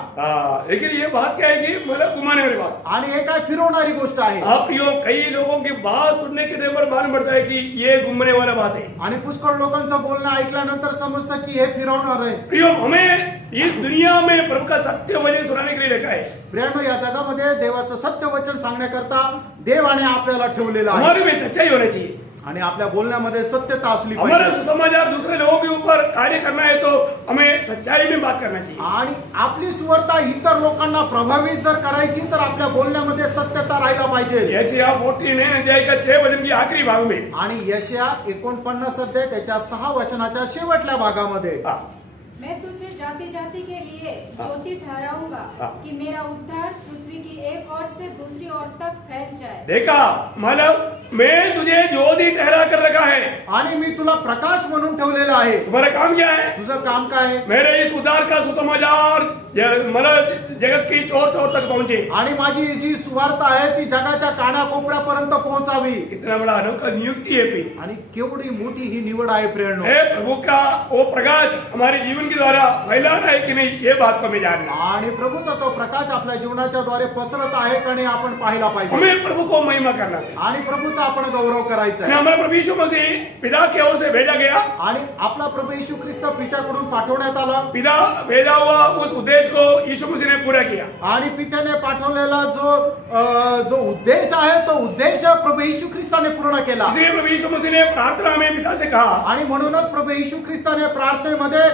लेकिन ये बात क्या है कि मतलब घुमाने वाली बात। आणि हे काय फिरवणारी गोष्ट आहे. आप यो कई लोगों की बात सुनने के टाइम पर मालूम पड़ता है कि ये घूमने वाला बात है। आणि पुष्कळ लोकांचं बोलणं ऐकल्यानंतर समजतं की हे फिरवणार आहे. प्रियो, हमें इस दुनिया में प्रभु का सत्य वचन सुनाने के लिए रखा है। प्रियानो, या जगामध्ये देवाचं सत्य वचन सांगण्याकरता देवाने आपल्याला ठेवलेलं आहे. हमारे में सच्चाई होनी चाहिए, आणि आपल्या बोलण्यामध्ये सत्यता असली हमारा पाहिजे. सुसमाचार दूसरे लोगों के ऊपर कार्य करना है तो हमें सच्चाई में बात करना चाहिए। आणि आपली सुवार्ता इतर लोकांना प्रभावित जर करायची तर आपल्या बोलण्यामध्ये सत्यता राहायला पाहिजे. यशायाह 49 अध्याय का 6 वचन की आखिरी भाग में आणि यशया 49 अध्याय त्याच्या 6 वचनाच्या शेवटल्या भागामध्ये हाँ, मैं तुझे जाति जाति के लिए ज्योति ठहराऊंगा हाँ। कि मेरा उद्धार पृथ्वी की एक ओर से दूसरी ओर तक फैल जाए। देखा, मतलब मैं तुझे ज्योति ठहरा कर रखा है। आणि मी तुला प्रकाश म्हणून ठेवलेला आहे. तुम्हारा काम क्या है? तुझं काम काय आहे? मेरे इस उद्धार का सुसमाचार मतलब जगत की चोर चोर तक पहुंचे। आणि माझी जी सुवार्ता आहे ती जगाच्या कानाकोपऱ्यापर्यंत पोहोचावी. इतना बड़ा अनोखा नियुक्ति है भी। आणि केवढी मोठी ही निवड आहे प्रेरणा. हे प्रभु का वो प्रकाश हमारे जीवन के द्वारा फैलाना है कि नहीं, ये बात को हमें जानना। आणि प्रभूचा तो प्रकाश आपल्या जीवनाच्या द्वारे पसरत आहे का नाही आपण पाहायला पाहिजे. हमें प्रभु को महिमा करना है। आणि प्रभूचा आपण गौरव करायचा करायचं आणि आहे हमारा प्रभु यीशु मसीह पिता की ओर से भेजा गया। आणि आपला प्रभू येशू ख्रिस्त पित्याकडून पाठवण्यात आला पिता भेजा हुआ उस उद्देश्य को यीशु मसीह ने पूरा किया। आणि पित्याने पाठवलेला जो उद्देश आहे तो उद्देश प्रभू येशू ख्रिस्ताने पूर्ण केला इसलिए प्रभु यीशु मसीह ने प्रार्थना में पिता से कहा, आणि म्हणूनच प्रभू येशू ख्रिस्ताने प्रार्थनेमध्ये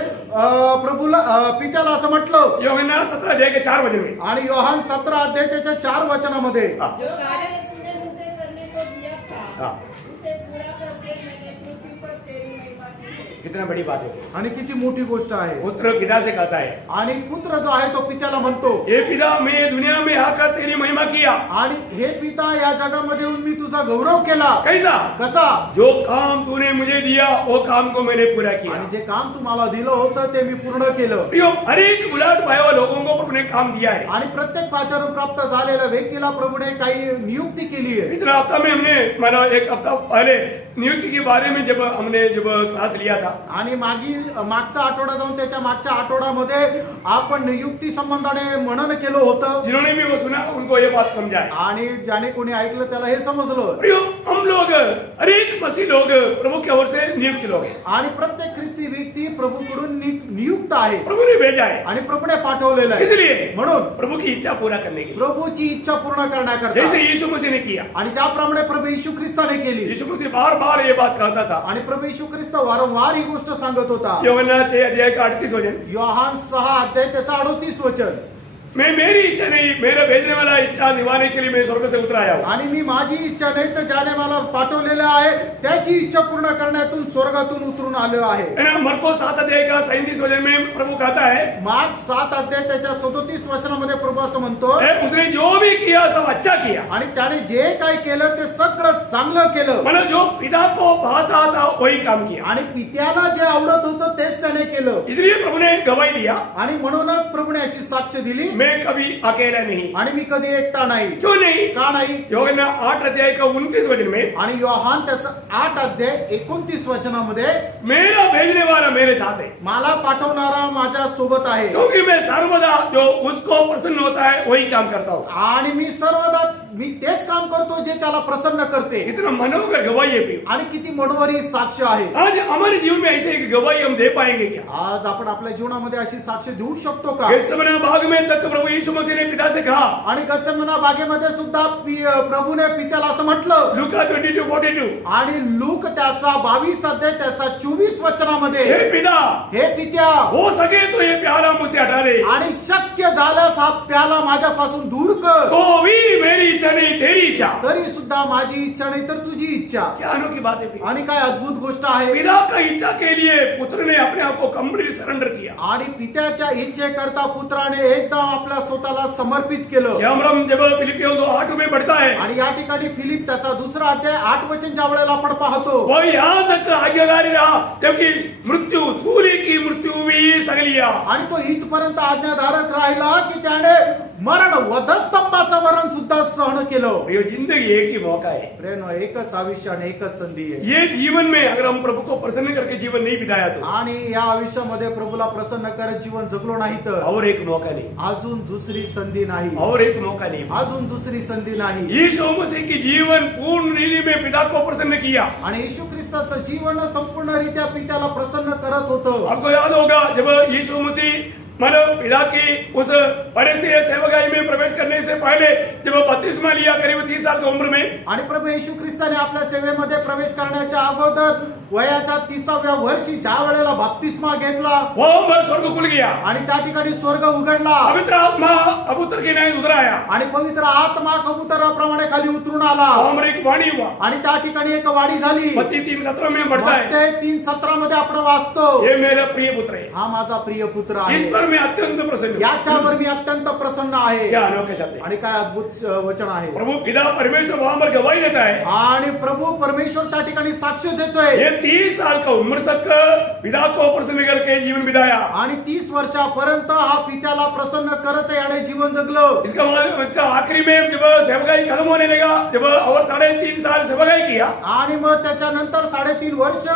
पित्याला असं म्हटलं यूहन्ना 17:4 में, आणि योहान 17 अध्याय त्याच्या 4 वचनामध्ये जो कार्य तूने मुझे करने को दिया था हाँ। उसे पूरा करके मैंने पृथ्वी पर तेरी महिमा की है। कितना बड़ी बात है। आणि किती मोठी गोष्ट आहे पुत्र पिता से कहता है, आणि पुत्र जो आहे तो पित्याला म्हणतो ये पिता मैं दुनिया में आकर तेरी महिमा किया। आणि हे पिता या जगामध्ये येऊन मी तुझा गौरव केला कैसा? कसा जो काम तूने मुझे दिया वो काम को मैंने पूरा किया। आणि जे काम तुम्हाला दिलं होतं ते मी पूर्ण केलं प्रियो, हर एक बुलाट पाए हुए लोगों को प्रभु ने काम दिया है। आणि प्रत्येक पाचारून प्राप्त झालेल्या व्यक्तीला प्रभूने काही नियुक्ती केली आहे पिछला हफ्ता में हमने माना एक हफ्ता पहले नियुक्ति के बारे में जब क्लास लिया था, आणि मागचा आठवडा जाऊन त्याच्या मागच्या आठवड्यामध्ये आपण नियुक्ती संबंधाने मनन केलं होतं जिन्होंने भी वो सुना उनको ये बात समझा है। आणि ज्याने कोणी ऐकलं त्याला हे समजलं प्रियो, हम लोग हर एक मसीह लोग प्रभु की ओर से नियुक्त लोग हैं। आणि प्रत्येक ख्रिस्ती व्यक्ती प्रभूकडून नियुक्त आहे प्रभु ने भेजा है, आणि प्रभूने पाठवलेलं आहे इसलिए म्हणून प्रभु की इच्छा पूरा करने के लिए, प्रभूची इच्छा पूर्ण करण्याकरता जैसे यीशु मसीह ने किया। आणि ज्याप्रमाणे प्रभू येशू ख्रिस्ताने केली यीशु मसीह बार बार ये बात कहता था। आणि प्रभू येशू ख्रिस्त वारंवार ही गोष्ट सांगत होता यूहन्ना 6:38 योहान 6 अध्याय त्याचा 38 वचन मैं मेरी इच्छा नहीं, मेरा भेजने वाला इच्छा निभाने के लिए मैं स्वर्ग से उतर आया हूँ। आणि मी माझी इच्छा नाही तर ज्याने मला पाठवलेलं आहे त्याची इच्छा पूर्ण करण्यातून स्वर्गातून उतरून आलो आहे है ना? मरको 7:37 में प्रभु कहता है, मार्क 7 अध्याय त्याच्या 37 वचनामध्ये प्रभू असं म्हणतो उसने जो भी किया सब अच्छा किया। आणि त्याने जे काय केलं ते सगळं चांगलं केलं मतलब जो पिता को भाता था वही काम किया। आणि पित्याला जे आवडत होतं तेच त्याने केलं इसलिए प्रभु ने गवाही दिया, आणि म्हणूनच प्रभूने अशी साक्ष दिली मैं कभी अकेला नहीं। आणि मी कधी एकटा नाही क्यों नहीं? का नाही यूहन्ना 8:29 में, आणि योहान त्याचं 8 अध्याय 29 वचनामध्ये मेरा भेजने वाला मेरे साथ है, मला पाठवणारा माझ्या सोबत आहे क्योंकि मैं सर्वदा जो उसको प्रसन्न होता है वही काम करता हूँ। आणि मी सर्वदा मी तेच काम करतो जे त्याला प्रसन्न करते इतना मनोहर गवाही है प्रियो। आणि किती मनोहरी साक्ष आहे आज हमारे जीवन में ऐसे एक गवाही हम दे पाएंगे क्या? आज आपण आपल्या जीवनामध्ये अशी साक्ष देऊ शकतो का गेत्सेमने बाग में तक प्रभु यीशु मसीह ने पिता से कहा, आणि गत्सेमना बागेमध्ये सुद्धा प्रभूने पित्याला असं म्हटलं लूका 22:42, आणि लूक त्याचा 22 अध्याय त्याचा 24 वचनामध्ये हे पिता, हे पित्या हो सके तो ये प्याला मुझसे हटा दे, आणि शक्य झाल्यास हा प्याला माझ्यापासून दूर कर तो भी मेरी इच्छा नहीं तेरी इच्छा। तरी सुद्धा माझी इच्छा नाही तर तुझी इच्छा क्या अनोखी बात है प्रियो। आणि काय अद्भुत गोष्ट आहे पिता का इच्छा के लिए पुत्र ने अपने आप को कंप्लीट सरेंडर किया। आणि पित्याच्या इच्छेकरता पुत्राने एकदम आपल्या स्वतःला समर्पित केलं यह हम जब फिलिपियों 2:8 में पढ़ता है, आणि या ठिकाणी फिलिप त्याचा 2 अध्याय 8 वचन ज्या वेळेला आपण पाहतो वो यहाँ तक आज्ञाकारी रहा जबकि मृत्यु सूर्य की मृत्यु भी सह लिया। आणि तो इथपर्यंत आज्ञाधारक राहिला की त्याने मरण वधस्तंभाचं मरण सुद्धा सहन केलं प्रियो, जिंदगी एक ही मौका है। प्रेम एकच आयुष्य आणि एकच संधी आहे ये जीवन में अगर हम प्रभु को प्रसन्न करके जीवन नहीं बिताया तो आणि या आयुष्यामध्ये प्रभूला प्रसन्न करत जीवन जगलो नाही तर और एक मौका नहीं, अजून दुसरी संधी नाही और एक मौका नहीं। अजून दुसरी संधी नाही यीशु मसीह की जीवन पूर्ण रीति में पिता को प्रसन्न किया। आणि येशू ख्रिस्ताचं जीवन संपूर्णरित्या पित्याला प्रसन्न करत होतं आपको याद होगा जब यीशु मसीह मतलब पिता की उस बड़े से सेवकाई में प्रवेश करने से पहले जब वो बपतिस्मा लिया करीब 30 साल की उम्र में, आणि प्रभू येशू ख्रिस्ताने आपल्या सेवेमध्ये प्रवेश करण्याच्या अगोदर वयाच्या 30व्या वर्षी ज्या वेळेला बपतिस्मा घेतला वहां पर स्वर्ग खुल गया, आणि त्या ठिकाणी स्वर्ग उघडला पवित्र आत्मा कबूतर के न्याय उतर आया, आणि पवित्र आत्मा कबुतराप्रमाणे खाली उतरून आला वहां पर एक वाणी हुआ। आणि त्या ठिकाणी एक वाडी झाली मत्ती 3:17 में पढ़ता है, मत्ती 3:17 मध्ये आपण वाचतो ये मेरा प्रिय पुत्र है, हा माझा प्रिय पुत्र इस आहे पर मैं अत्यंत प्रसन्न हूं। याच्यावर मी अत्यंत प्रसन्न आहे क्या अनोखे शब्द है। आणि काय अद्भुत वचन आहे प्रभु पिता परमेश्वर वहां पर गवाही देता है। आणि प्रभू परमेश्वर त्या ठिकाणी साक्ष देतोय ये 30 साल का उम्र तक पिता को प्रसन्न करके जीवन बिताया। आणि 30 वर्षापर्यंत हा पित्याला प्रसन्न करत याने जीवन जगलं इसका आखिरी में जब सेवकाई खत्म होने लगा, जब और 3.5 साल सेवकाई किया, आणि मग त्याच्यानंतर 3.5 वर्ष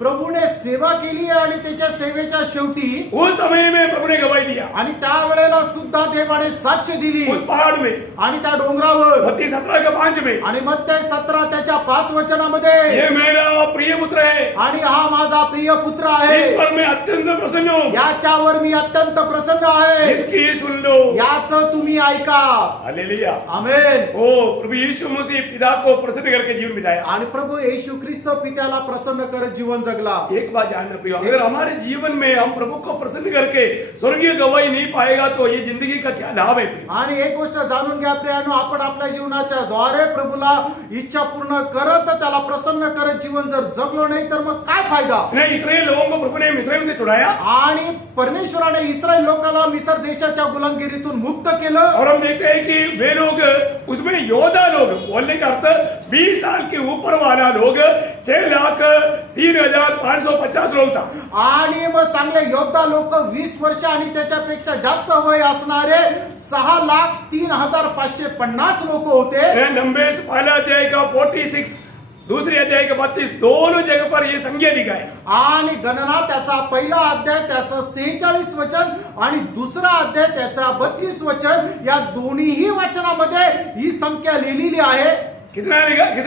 प्रभूने सेवा केली आणि त्याच्या सेवेच्या शेवटी उस समय में प्रभु ने गवाही दिया आणि त्यावेळेला सुद्धा देवाने साक्ष दिली उस पहाड़ में। आणि त्या डोंगरावर मत्ती 17:5 में आणि मत्ते 17 त्याच्या 5 वचनामध्ये ये मेरा प्रिय पुत्र है, आणि हा माझा प्रिय पुत्र इस आहे, पर मैं अत्यंत प्रसन्न हूँ, याच्यावर मी अत्यंत प्रसन्न आहे, इसकी सुन लो। याच तुम्ही ऐका. हालेलुया। आमेन. ओ प्रभु यीशु मसीह पिता को प्रसन्न करके जीवन बिताया। आणि प्रभू येशू ख्रिस्त पित्याला प्रसन्न करत जीवन जगला. एक बात जानना प्रियो, अगर हमारे जीवन में हम प्रभु को प्रसन्न करके स्वर्गीय गवाही नहीं पाएगा तो ये जिंदगी का क्या लाभ है प्रियो? आणि एक गोष्ट जाणून घ्या प्रियानो, आपण आपल्या जीवनाच्या द्वारे प्रभूला इच्छा पूर्ण करत त्याला प्रसन्न करत जीवन जर जगलो नाही तर मग काय फायदा. नहीं, इस्राएल लोगों को प्रभु ने मिस्र से छुड़ाया आणि परमेश्वराने इस्रायल लोकांना मिस्र देशाच्या गुलामगिरीतून मुक्त केलं. और हम देखते हैं कि वे लोग उसमें योद्धा लोग, बोलने का अर्थ 20 साल के ऊपर वाला लोग 6,03,550 लोग था। आणि मग चांगले योद्धा लोक 20 वर्ष आणि त्याच्यापेक्षा जास्त वय असणारे 6,03,550 लोक होते. नंबर्स पहला अध्याय का 46, दूसरे अध्याय का 32, दोनों जगह पर ये संख्या लिखा है। आणि गणना त्याचा पहिला अध्याय त्याचं 46 वचन आणि दुसरा अध्याय त्याचा 32 वचन, या दोन्हीही वचनामध्ये ही संख्या लिहिलेली आहे. कितना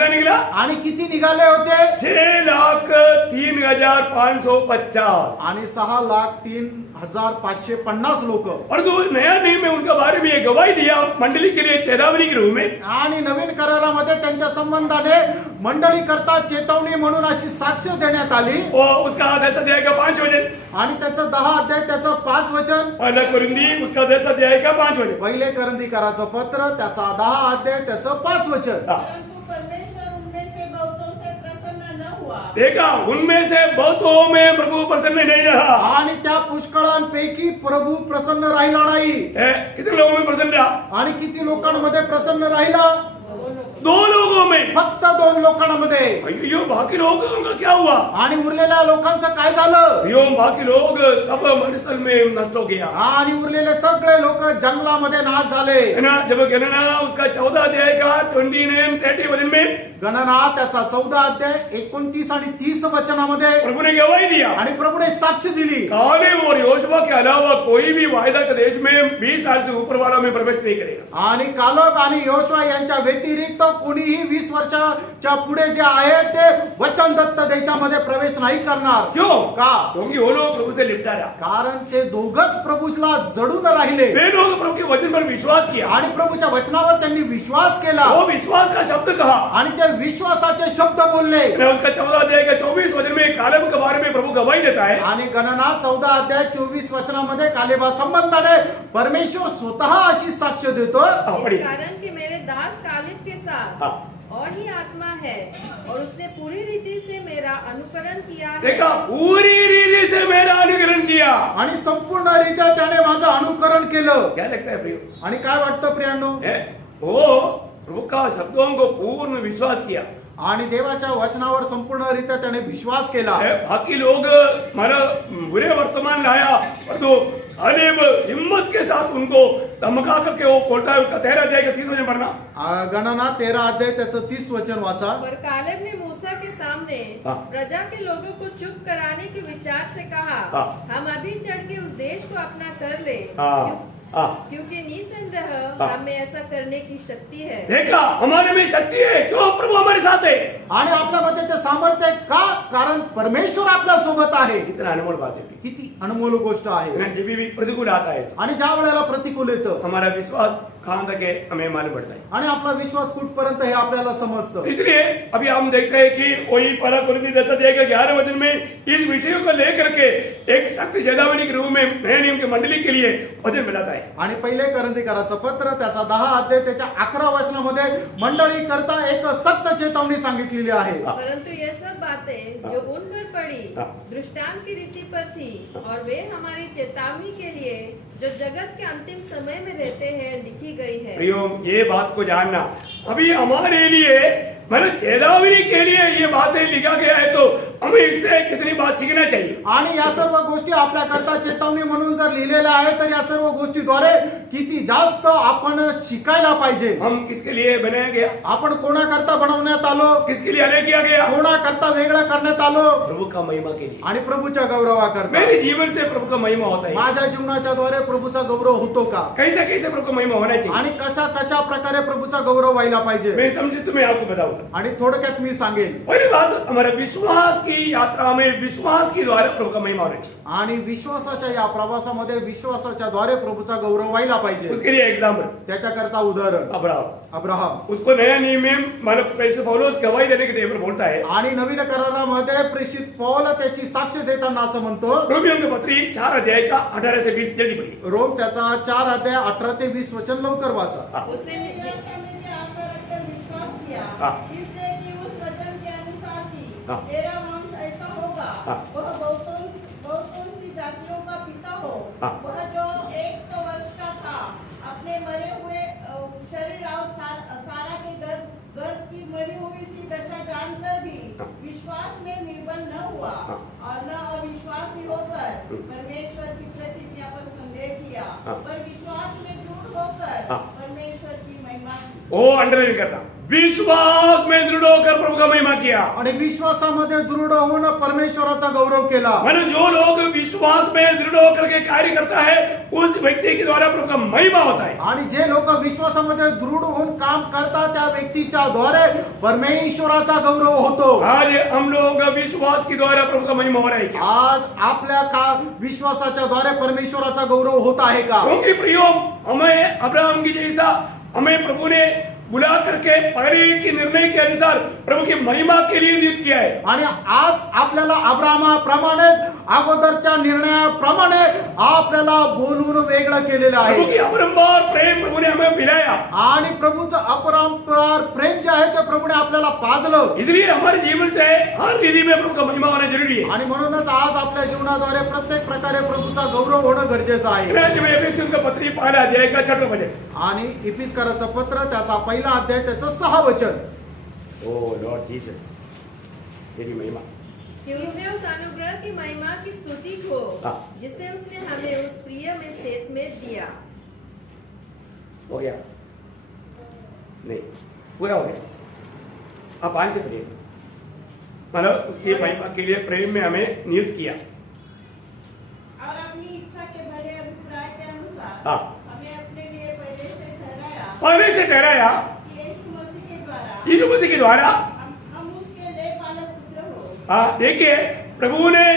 निकला? आणि किती निघाले होते? 6,03,550 आणि 6,03,550 लोक. और जो नया नियम में उनके बारे में ये गवाही दिया मंडली के लिए चेतावनी के रूप में। आणि नवीन करारामध्ये त्यांच्या संबंधाने मंडळी करता चेतावणी म्हणून अशी साक्ष देण्यात आली. वो उसका 10 अध्याय का 5 वचन, आणि त्याचं 10 अध्याय त्याचं 5 वचन. पहला कुरिन्दी उसका 10 अध्याय का 5 वचन। पहिले करंदीकाराचं पत्र त्याचा 10 अध्याय त्याचं 5 वचन. परंतु परमेश्वर उनमें से बहुतों से प्रसन्न न हुआ। देखा, उनमें से बहुतों में प्रभु प्रसन्न नहीं रहा। आणि त्या पुष्कळांपैकी प्रभु प्रसन्न राहिला नाही. कितने लोगों में प्रसन्न रहा? आणि किती लोकांमध्ये प्रसन्न राहिला? 2 लोगों में। फक्त 2 लोकांमध्ये. अयो, बाकी लोग उनका क्या हुआ? आणि उरलेल्या लोकांचं काय झालं? अयो, बाकी लोग सब मरुस्थल में नष्ट हो गया। आणि उरलेले सगळे लोक जंगलामध्ये नाश झाले. है ना? जब गणना उसका 14 अध्याय का 29 30 वचन में गणना त्याचा 14 अध्याय 29 आणि 30 वचनामध्ये प्रभु ने गवाही दिया आणि प्रभूने साक्ष दिली. कालेब और योशुआ के अलावा कोई भी वायदा के देश में 20 साल से ऊपर वाला में प्रवेश नहीं करेगा। आणि कालेब आणि योशुआ यांच्या व्यतिरिक्त कोणीही 20 वर्षाच्या पुढे जे आहे ते वचनदत्त देशामध्ये प्रवेश नाही करणार. क्यों? का? क्योंकि वो लोग प्रभु से लिपटा रहा। कारण ते दोघच प्रभूला जडून राहिले. वे लोग प्रभु के वचन पर विश्वास किया आणि प्रभूच्या वचनावर त्यांनी विश्वास केला. वो विश्वास का शब्द कहा आणि ते विश्वासाचे शब्द बोलले. उसका 14 अध्याय का 24 वचन में कालेब के बारे में प्रभु गवाही देता है। आणि गणना 14 अध्याय 24 वचनामध्ये कालेबा संबंधाने परमेश्वर स्वतः अशी साक्ष देतो. पढ़िए। इस कारण कि मेरे दास कालेब के साथ और ही आत्मा है और उसने पूरी रीति से मेरा अनुकरण किया है। देखा, पूरी रीति से मेरा अनुकरण किया। आणि संपूर्ण रीत्या त्याने माझं अनुकरण केलं. क्या लगता है प्रियो? आणि काय वाटतं प्रियांनो? वो प्रभु का शब्दों को पूर्ण विश्वास किया। आणि देवाच्या वचनावर संपूर्णरित्या त्याने विश्वास केला. बाकी लोग मारा बुरे वर्तमान लाया और तो कालेब हिम्मत के साथ उनको धमका करके वो बोलता है। उसका 13 अध्याय का 30 वचन पढ़ना। गणना 13 अध्याय त्याचं 30 वचन वाचा. पर कालेब ने मूसा के सामने प्रजा के लोगों को चुप कराने के विचार से कहा, हम अभी चढ़ के उस देश को अपना कर ले, क्योंकि निसंदेह हम में ऐसा करने की शक्ति है। देखा, हमारे में शक्ति है। क्यों? प्रभु हमारे साथ है। आणि आपल्यामध्ये ते सामर्थ्य आहे. का? कारण परमेश्वर आपल्या सोबत आहे. कितना अनमोल बात है। किती अनमोल गोष्ट आहे. जब भी प्रतिकूल आता है आणि ज्या वेळेला प्रतिकूल येतं हमारा विश्वास कहाँ तक है हमें मालूम पड़ता है। आणि आपला विश्वास कुठपर्यंत हे आपल्याला समजतं. इसलिए अभी हम देखते हैं कि वही पहला कुरिन्थी 10 अध्याय का 11 वचन में इस विषय को लेकर के एक सख्त चेतावनी के रूप में नए नियम की मंडली के लिए वचन मिलाता है। आणि पहिले करंदीकाराचं पत्र त्याचा 10 अध्याय त्याच्या 11 वचनामध्ये मंडळी करता एक सक्त चेतावणी सांगितलेली आहे. परंतु ये सब बातें जो उन पर पड़ी दृष्टांत की रीति पर थी और वे हमारी चेतावनी के लिए जो जगत के अंतिम समय में रहते हैं लिखी गई है। प्रियो, ये बात को जानना अभी हमारे लिए मतलब चेतावनी के लिए ये बातें लिखा गया है तो हम हमें इससे कितनी बात सीखना चाहिए। आणि या सर्व गोष्टी आपल्याकरता चेतावणी म्हणून जर लिहिलेल्या आहे तर या सर्व गोष्टीद्वारे किती जास्त आपण शिकायला पाहिजे। हम किसके लिए बनाया गया, आपण कोणाकरता बनवण्यात आलो, किसके लिए अलग किया गया, कोणाकरता वेगळं करण्यात आलो प्रभु का महिमा के लिए। आणि प्रभूच्या गौरवाकरता। मेरे जीवन से प्रभु का महिमा होता है। माझ्या जीवनाच्या द्वारे प्रभूचा गौरव होतो का, कैसे कैसे प्रभु का महिमा होना चाहिए, आणि कशा कशा प्रकारे प्रभूचा गौरव व्हायला पाहिजे। मैं समझे तुम्हें आपको बताऊंगा। आणि थोडक्यात मी सांगेन, पहली बात, हमारा विश्वास की यात्रा में विश्वास के द्वारा प्रभु का महिमा होना चाहिए। आणि विश्वासाच्या या प्रवासामध्ये विश्वासाच्या द्वारे प्रभूचा गौरव व्हायला पाहिजे। उसके लिए एग्जाम्पल, त्याच्याकरता उदाहरण अब्राहम। उसको नया नियम में मतलब प्रेरित पौलुस गवाही देने के टेबल पर बोलता है। आणि नवीन करारामध्ये प्रेषित पौल त्याची साक्ष देताना असं म्हणतो, रोमियों के पत्री 4 अध्याय का 18 से 20 जल्दी पढ़िए। रोम त्याचा 4 अध्याय 18 ते 20 वचन लवकर वाचा। उसने निराशा में भी आशा रखकर विश्वास किया, हाँ। इसलिए कि उस वचन के अनुसार ही हाँ। मेरा वंश ऐसा होगा, हाँ। वह बहुतों सी जातियों का पिता हो। हाँ। वह जो 100 वर्ष का था, अपने मरे हुए शरीर और सारा के गर्भ की मरी हुई सी दशा जानकर भी हाँ। विश्वास में निर्बल न हुआ हाँ। और न अविश्वासी होकर परमेश्वर की प्रतिज्ञा पर संदेह किया, हाँ। पर विश्वास में दृढ़ होकर हाँ। परमेश्वर की महिमा की। वो अंडरलाइन करना, विश्वास में दृढ़ होकर प्रभु का महिमा किया। आणि विश्वासामध्ये दृढ होऊन परमेश्वराचा गौरव केला। मानो जो लोग विश्वास में दृढ़ होकर के कार्य करता है, उस व्यक्ति के द्वारा प्रभु का महिमा होता है। आणि जे लोक विश्वासामध्ये दृढ होऊन काम करतात त्या व्यक्तीच्या द्वारे परमेश्वराचा गौरव होतो। आज हम लोग विश्वास के द्वारा प्रभु का महिमा हो रहा है क्या? आज आपल्या का विश्वासाच्या द्वारे परमेश्वराचा गौरव होत आहे का? क्योंकि प्रियो, हमें अब्राहम की जैसा हमें प्रभु ने बुला करके पहले के निर्णय के अनुसार प्रभु की महिमा के लिए नियुक्त किया है। आणि आज आपल्याला अब्राहमाप्रमाणे अगोदरच्या निर्णयाप्रमाणे आपल्याला बोलून वेगळं केलेलं प्रभु आहे। की अपरंपार प्रेम प्रभु ने हमें पिलाया, आणि प्रभूचं अपरंपार प्रेम जे आहे ते प्रभूने आपल्याला पाजलं। इसलिए हमारे जीवन से हर विधि में प्रभु का महिमा होना जरूरी है। आणि म्हणूनच आज आपल्या जीवनाद्वारे प्रत्येक प्रकारे प्रभूचा गौरव होणं गरजेचं आहे। राज्य में एफेसियों का पत्री 5 अध्याय का 6 वचन। आणि इफिसकराचं पत्र त्याचा पहिला अध्याय त्याचं 6 वचन। ओ लॉर्ड जीसस, तेरी महिमा। कि उसने उस अनुग्रह की महिमा की स्तुति हो हाँ। जिससे उसने हमें उस प्रिय में सेत में दिया। हो गया? नहीं, पूरा हो गया। आप आगे से पढ़िए। मतलब उसकी महिमा के लिए प्रेम में हमें नियुक्त किया। और अपनी इच्छा के भले अभिप्राय के अनुसार हाँ। हमें अपने लिए पहले से ठहराया कि यीशु मसीह के द्वारा यीशु मसीह के द्वारा हम उसके ले पालक पुत्र हो। हाँ, देखिए प्रभु ने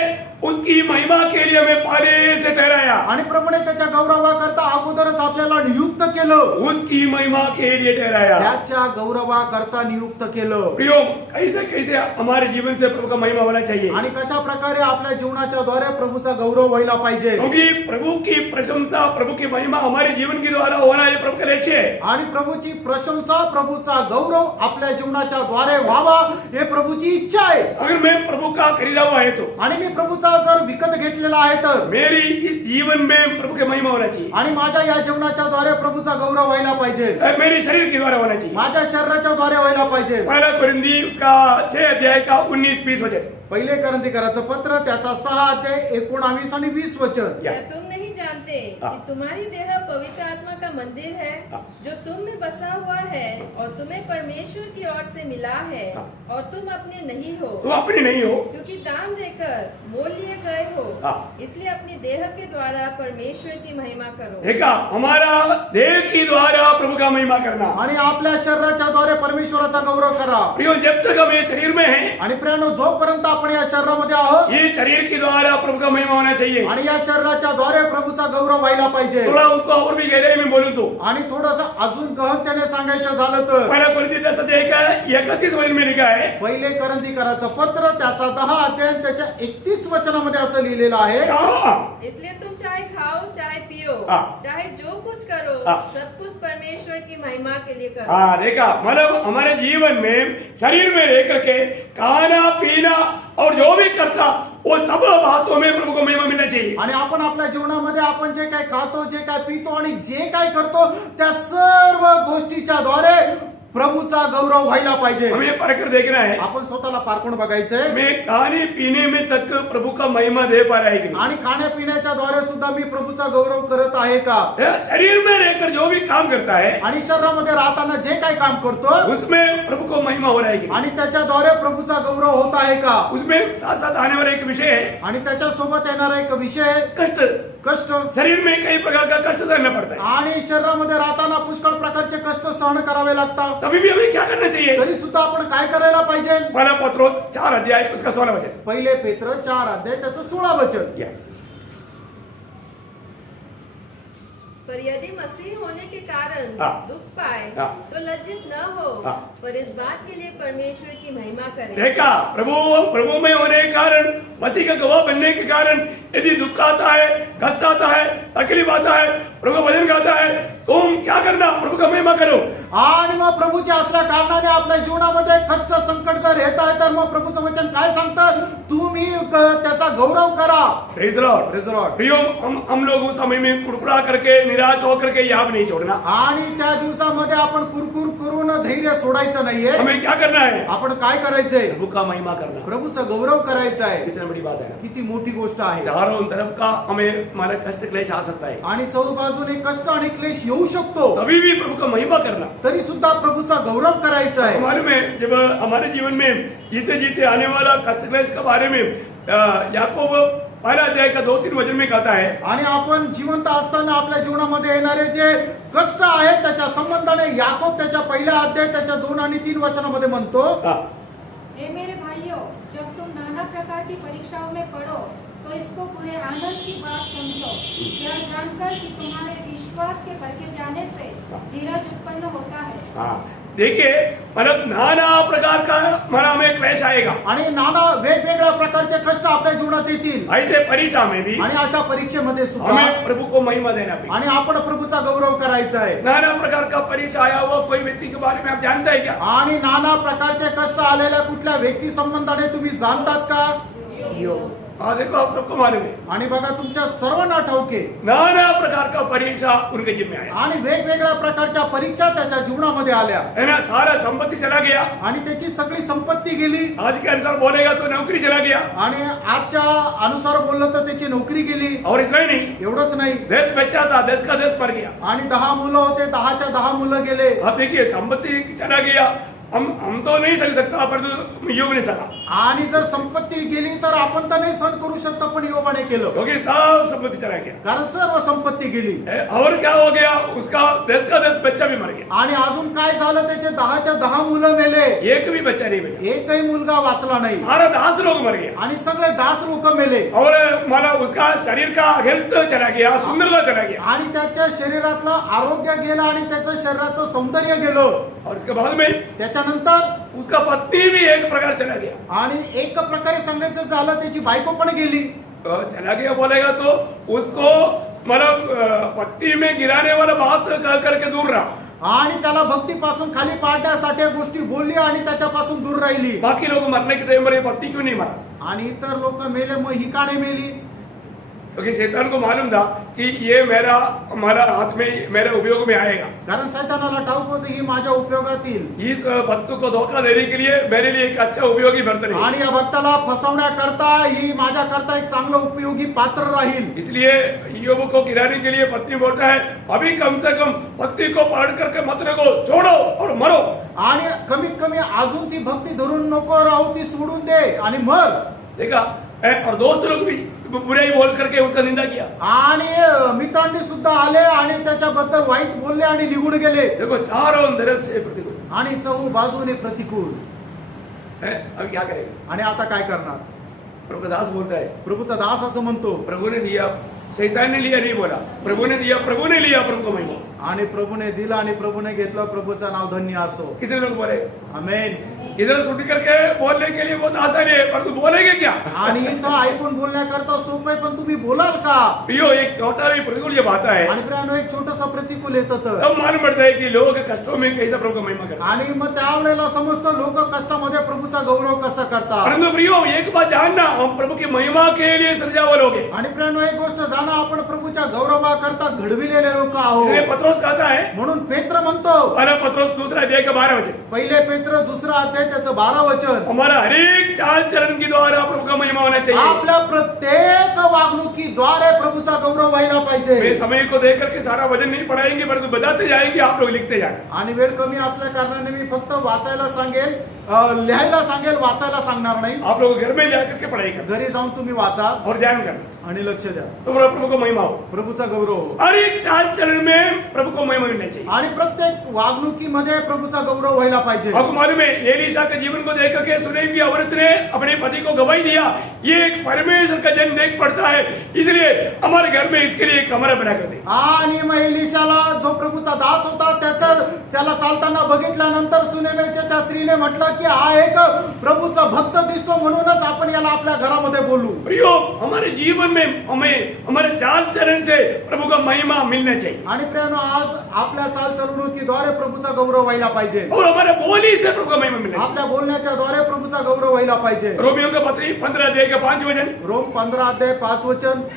उसकी महिमा के लिए हमें पहले से ठहराया। आणि प्रभूने त्याच्या गौरवाकरता अगोदरच आपल्याला नियुक्त केलं। उसकी महिमा के लिए ठहराया, त्याच्या गौरवाकरता नियुक्त केलं। प्रियो, कैसे कैसे हमारे जीवन से प्रभु का महिमा होना चाहिए। आणि कशा प्रकारे आपल्या जीवनाच्या द्वारे प्रभूचा गौरव व्हायला पाहिजे। क्योंकि प्रभु की प्रशंसा, प्रभु की महिमा हमारे जीवन के द्वारा होना, ये प्रभु का लक्ष्य है। आणि प्रभूची प्रशंसा, प्रभूचा गौरव आपल्या जीवनाच्या द्वारे व्हावा हे प्रभूची इच्छा आहे। अगर मैं प्रभु का खरीदा हुआ है तो आणि मी प्रभूचा जर विकत घेतलेला आहे तर मेरी इस जीवन में प्रभु की महिमा होना चाहिए। आणि माझ्या या जीवनाच्या द्वारे प्रभूचा गौरव व्हायला पाहिजे। मेरे शरीर के द्वारा होना चाहिए। माझ्या शरीराच्या द्वारे व्हायला पाहिजे। पहला कोरिन्थी उसका 6 अध्याय का 19-20 वचन। पहिले करंथीकराचं पत्र त्याचा 6 अध्याय 19 आणि 20 वचन। या। क्या तुम नहीं जानते हाँ। कि तुम्हारी देह पवित्र आत्मा का मंदिर है हाँ। जो तुम में बसा हुआ है और तुम्हें परमेश्वर की ओर से मिला है हाँ। और तुम अपने नहीं हो, तुम अपनी नहीं हो, क्योंकि दान देकर मोल लिए गए हो। हाँ। इसलिए अपनी देह के द्वारा परमेश्वर की महिमा करो। देखा, हमारा देह के द्वारा प्रभु का महिमा करना। आणि आपल्या शरीराच्या द्वारे परमेश्वराचा गौरव करा। प्रियो, जब तक हम ये शरीर में हैं, आणि प्रियानो, जोपर्यंत आपण या शरीरामध्ये आहोत, ये शरीर के द्वारा प्रभु का महिमा होना चाहिए। आणि या शरीराच्या द्वारे प्रभूचा गौरव व्हायला पाहिजे। थोड़ा उसको और भी गहराई में बोलूं तो आणि थोडंसं अजून गहनतेने सांगायचं झालं तर पहला कोरिन्थी 10 अध्याय का 31 वचन में लिखा है, पहिले करंथीकराचं पत्र त्याचा 10 अध्याय त्याच्या 31 वचनामध्ये असं लिहिलेलं आहे, हाँ, इसलिए तुम चाहे खाओ चाहे पियो हाँ। चाहे जो कुछ करो हाँ। सब कुछ परमेश्वर की महिमा के लिए करो। हाँ, देखा, मतलब हमारे जीवन में शरीर में रह करके खाना पीना और जो भी करता वो सब बातों में प्रभु को महिमा मिलना चाहिए। आणि आपण आपल्या जीवनामध्ये आपण जे काय खातो, जे काय पितो आणि जे काय करतो त्या सर्व गोष्टीच्या द्वारे प्रभूचा गौरव व्हायला पाहिजे. हमें परख कर देखना है आपण स्वतःला पारखून बघायचंय मैं खाने पीने में तक प्रभु का महिमा दे पा रहा है कि नहीं? आणि खाण्यापिण्याच्या द्वारे सुद्धा मी प्रभूचा गौरव करत आहे का. शरीर में रहकर जो भी काम करता है आणि शरीरामध्ये राहताना जे काही काम करतो उसमें प्रभु को महिमा हो रहा है कि नहीं? आणि त्याच्याद्वारे प्रभूचा गौरव होत आहे का. उसमें साथ साथ आने वाला एक विषय है आणि त्याच्यासोबत येणारा एक विषय कष्ट. कष्ट. शरीर में कई प्रकार का कष्ट सहना पड़ता है. आणि शरीरामध्ये राहताना पुष्कळ प्रकारचे कष्ट सहन करावे लागतात. तभी भी हमें क्या करना चाहिए? तरी सुद्धा आपण काय करायला पाहिजे. पहला पत्रोस 4 अध्याय उसका 16 वचन. पहिले पेत्र 4 अध्याय त्याचं 16 वचन. या. पर यदि मसीह होने के कारण हाँ। दुख पाए हाँ। तो लज्जित न हो, हाँ। पर इस बात के लिए परमेश्वर की महिमा करें। देखा प्रभु में होने के कारण मसीह का गवाह बनने के कारण यदि दुख आता है कष्ट आता है तकलीफ आता है प्रभु का भजन गाता है तुम क्या करना प्रभु का महिमा करो. आणि मग प्रभूच्या असल्या कारणाने आपल्या जीवनामध्ये कष्ट संकट जर येत आहे तर मग प्रभूचं वचन काय सांगतं. तुम्ही त्याचा गौरव करा. Praise the Lord. Praise the Lord. प्रियो हम लोग उस समय में कुड़कुड़ा करके निराश होकर के याद नहीं छोड़ना. आणि त्या दिवसामध्ये आपण कुरकुर करून धैर्य सोडायचं नाहीये. हमें क्या करना है? आपण काय करायचंय. प्रभु का महिमा करना. प्रभूचं गौरव करायचं आहे. कितनी बड़ी बात है ना. किती मोठी गोष्ट आहे. चारों तरफ का हमें हमारा कष्ट क्लेश आ सकता है आणि चौर बाजूने कष्ट आणि क्लेश येऊ शकतो. तभी भी प्रभु का महिमा करना. तरी सुद्धा प्रभूचा गौरव करायचा आहे. हमारे में जब हमारे जीवन में जीते जीते आने वाला कष्ट क्लेश के बारे में याकूब पहला अध्याय का 2-3 वचन में कहता है. आणि आपण जिवंत असताना आपल्या जीवनामध्ये येणारे जे कष्ट आहेत त्याच्या संबंधाने याकोब त्याच्या पहिल्या अध्याय त्याच्या 2 आणि 3 वचनामध्ये म्हणतो. हाँ, हे मेरे भाइयों, जब तुम नाना प्रकार की परीक्षाओं में पड़ो तो इसको पूरे आनंद की बात समझो, यह जानकर कि तुम्हारे विश्वास के परखे जाने से धीरज उत्पन्न होता है. हाँ. देखिए मतलब नाना प्रकार का हमारा हमें क्लेश आएगा. आणि नाना वेगवेगळ्या प्रकारचे कष्ट आपल्या जीवनात येतील. ऐसे परीक्षा में भी आणि अशा परीक्षेमध्ये सुद्धा हमें प्रभु को महिमा देना भी. आणि आपण प्रभूचा गौरव करायचा आहे. नाना प्रकार का परीक्षा आया हुआ कोई व्यक्ति के बारे में आप जानते हैं क्या? आणि नाना प्रकारचे कष्ट आलेल्या कुठल्या व्यक्ती संबंधाने तुम्ही जाणतात का. हाँ देखो आप सबको मालूम है आणि बघा तुमच्या सर्वांना ठाऊक आहे. नाना प्रकार का परीक्षा उनके जीवन में आया आणि वेगवेगळ्या प्रकारच्या परीक्षा त्याच्या जीवनामध्ये आल्या. है ना. सारा संपत्ति चला गया. आणि त्याची सगळी संपत्ती गेली. आज के अनुसार बोलेगा तो नौकरी चला गया. आणि आजच्या अनुसार बोललं तर त्याची नोकरी गेली. और इतना ही नहीं एवढंच नाही. देश बच्चा था देश का देश मर गया. आणि 10 मुलं होते 10च्या 10 मुलं गेले. अब देखिए संपत्ति चला गया. हम तो नहीं सह सकता पर तो योग नहीं सका आणि जर संपत्ती गेली तर आपण तर नाही सहन करू शकतो पण योगाने केलं. क्योंकि सब संपत्ति चला गया. कारण सर्व संपत्ती गेली. और क्या हो गया उसका देश का देश बच्चा भी मर गया. आणि अजून काय झालं त्याचे 10च्या 10 मुलं मेले. एक भी बच्चा नहीं बचा. एकही मुलगा वाचला नाही. सारा 10 लोग मर गया. आणि सगळे 10 लोक मेले. और माना उसका शरीर का हेल्थ चला गया सुंदरता चला गया. आणि त्याच्या शरीरातलं आरोग्य गेलं आणि त्याच्या शरीराचं सौंदर्य गेलं. और उसके बाद में त्याच्यानंतर उसका पत्नी भी एक प्रकार चला गया. आणि एक प्रकारे सांगायचं झालं त्याची बायको पण गेली. चला गया बोलेगा तो उसको मतलब पत्नी में गिराने वाला बात कह करके दूर रहा. आणि त्याला भक्तीपासून खाली पाडण्यासाठी गोष्टी बोलली आणि त्याच्यापासून दूर राहिली. बाकी लोग मरने के टाइम पर ये पत्नी क्यों नहीं मरा? आणि इतर लोक मेले मग ही का नाही मेली. क्योंकि शैतान को मालूम था कि ये हमारा हाथ में मेरे उपयोग में आएगा. कारण सैतानाला ठाऊक होतं ही माझ्या उपयोगात येईल. इस भक्त को धोखा देने के लिए मेरे लिए एक अच्छा उपयोगी बर्तन है. आणि या भक्ताला फसवण्याकरता ही माझ्याकरता एक चांगलं उपयोगी पात्र राहील. इसलिए योग को गिराने के लिए पत्नी बोलता है अभी कम से कम पत्नी को पकड़ करके मत रखो छोड़ो और मरो. आणि कमीत कमी अजून ती भक्ती धरून नको राहू ती सोडून दे आणि मर. देखा. और दोस्त लोग भी बुराई बोल करके उसका निंदा किया. आणि मित्रांनी सुद्धा आले आणि त्याच्याबद्दल वाईट बोलले आणि निघून गेले. देखो चारों तरफ से प्रतिकूल. आणि चहू बाजूने प्रतिकूल. अब क्या करेगा? आणि आता काय करणार. प्रभु का दास बोलता है प्रभूचा दास असं म्हणतो. प्रभु ने दिया शैतान ने लिया नहीं बोला. प्रभु ने दिया प्रभु ने लिया प्रभु को महिमा. आणि प्रभूने दिलं आणि प्रभूने घेतलं. प्रभूचं नाव धन्य असो. कितने लोग बोले आमेन. इधर छुट्टी करके बोलने के लिए बहुत आसान है, पर तू बोलेंगे क्या? आणि इथं ऐकून बोलण्याकरता सोपं आहे, पण तुम्ही बोलाल का? प्रियो, एक छोटा भी प्रतिकूल जब आता है आणि प्रियानो, एक छोटस प्रतिकूल येतं तर तब मालूम पड़ता है कि लोगों के कष्टों में कैसा प्रभु का महिमा करता है। आणि मग त्यावेळेला समजतं लोक कष्टामध्ये प्रभूचा गौरव कसा करतात. परंतु प्रियो, एक बात जानना, हम प्रभु की महिमा के लिए सृजा लोग हैं। आणि प्रियानो, एक गोष्ट जाणा, आपण प्रभूच्या गौरवाकरता घडविलेले लोक इसलिए आहोत. पत्रोस कहता है, म्हणून पेत्र म्हणतो, पहला पत्रोस दूसरा अध्याय के 12 वचन, पहिले पेत्र दुसरा अध्याय त्याचं 12 वचन, हमारा हर एक चाल चलन के द्वारा प्रभु का महिमा होना चाहिए। आपल्या प्रत्येक वागणुकीद्वारे प्रभूचा गौरव व्हायला मैं पाहिजे. समय को देख करके सारा वचन नहीं पढ़ाएंगे, परंतु बताते जाएंगे, आप लोग लिखते जाएंगे। आणि वेळ कमी असल्या कारणाने मी फक्त वाचायला सांगेल, लिहायला सांगेल, वाचायला सांगणार नाही. आप लोग घर में जाकर के पढ़ाई करना घरी जाऊन तुम्ही वाचा और ध्यान करना, आणि लक्ष द्या. तो प्रभु को महिमा हो। प्रभूचा गौरव हो. हर एक चाल चलन में प्रभु को महिमा मिलना चाहिए। आणि प्रत्येक वागणुकीमध्ये प्रभूचा गौरव व्हायला पाहिजे. आपको मालूम है, एलीशा के जीवन को देख करके सुनैम की औरत ने अपने पति को गवाही दिया, ये एक परमेश्वर का जन देख पड़ता है, इसलिए हमारे घर में इसके लिए एक कमरा बना कर दे। आणि मग एलिशाला जो प्रभूचा दास होता त्याला चालताना बघितल्यानंतर सुनेमेच्या त्या स्त्रीने म्हटलं की हा एक प्रभूचा भक्त दिसतो, म्हणूनच आपण याला आपल्या घरामध्ये बोलू. प्रियो, हमारे जीवन में हमें हमारे चाल चलन से प्रभु का महिमा मिलना चाहिए आणि प्रियानो, आज आपल्या चालचलणुकीद्वारे प्रभूचा गौरव व्हायला पाहिजे. और हमारे बोली से प्रभु का महिमा मिलना चाहिए। आपल्या बोलण्याच्या द्वारे प्रभूचा गौरव व्हायला पाहिजे. रोमियो का पत्री 15 अध्याय का 5 वचन, रोम 15 अध्याय 5 वचन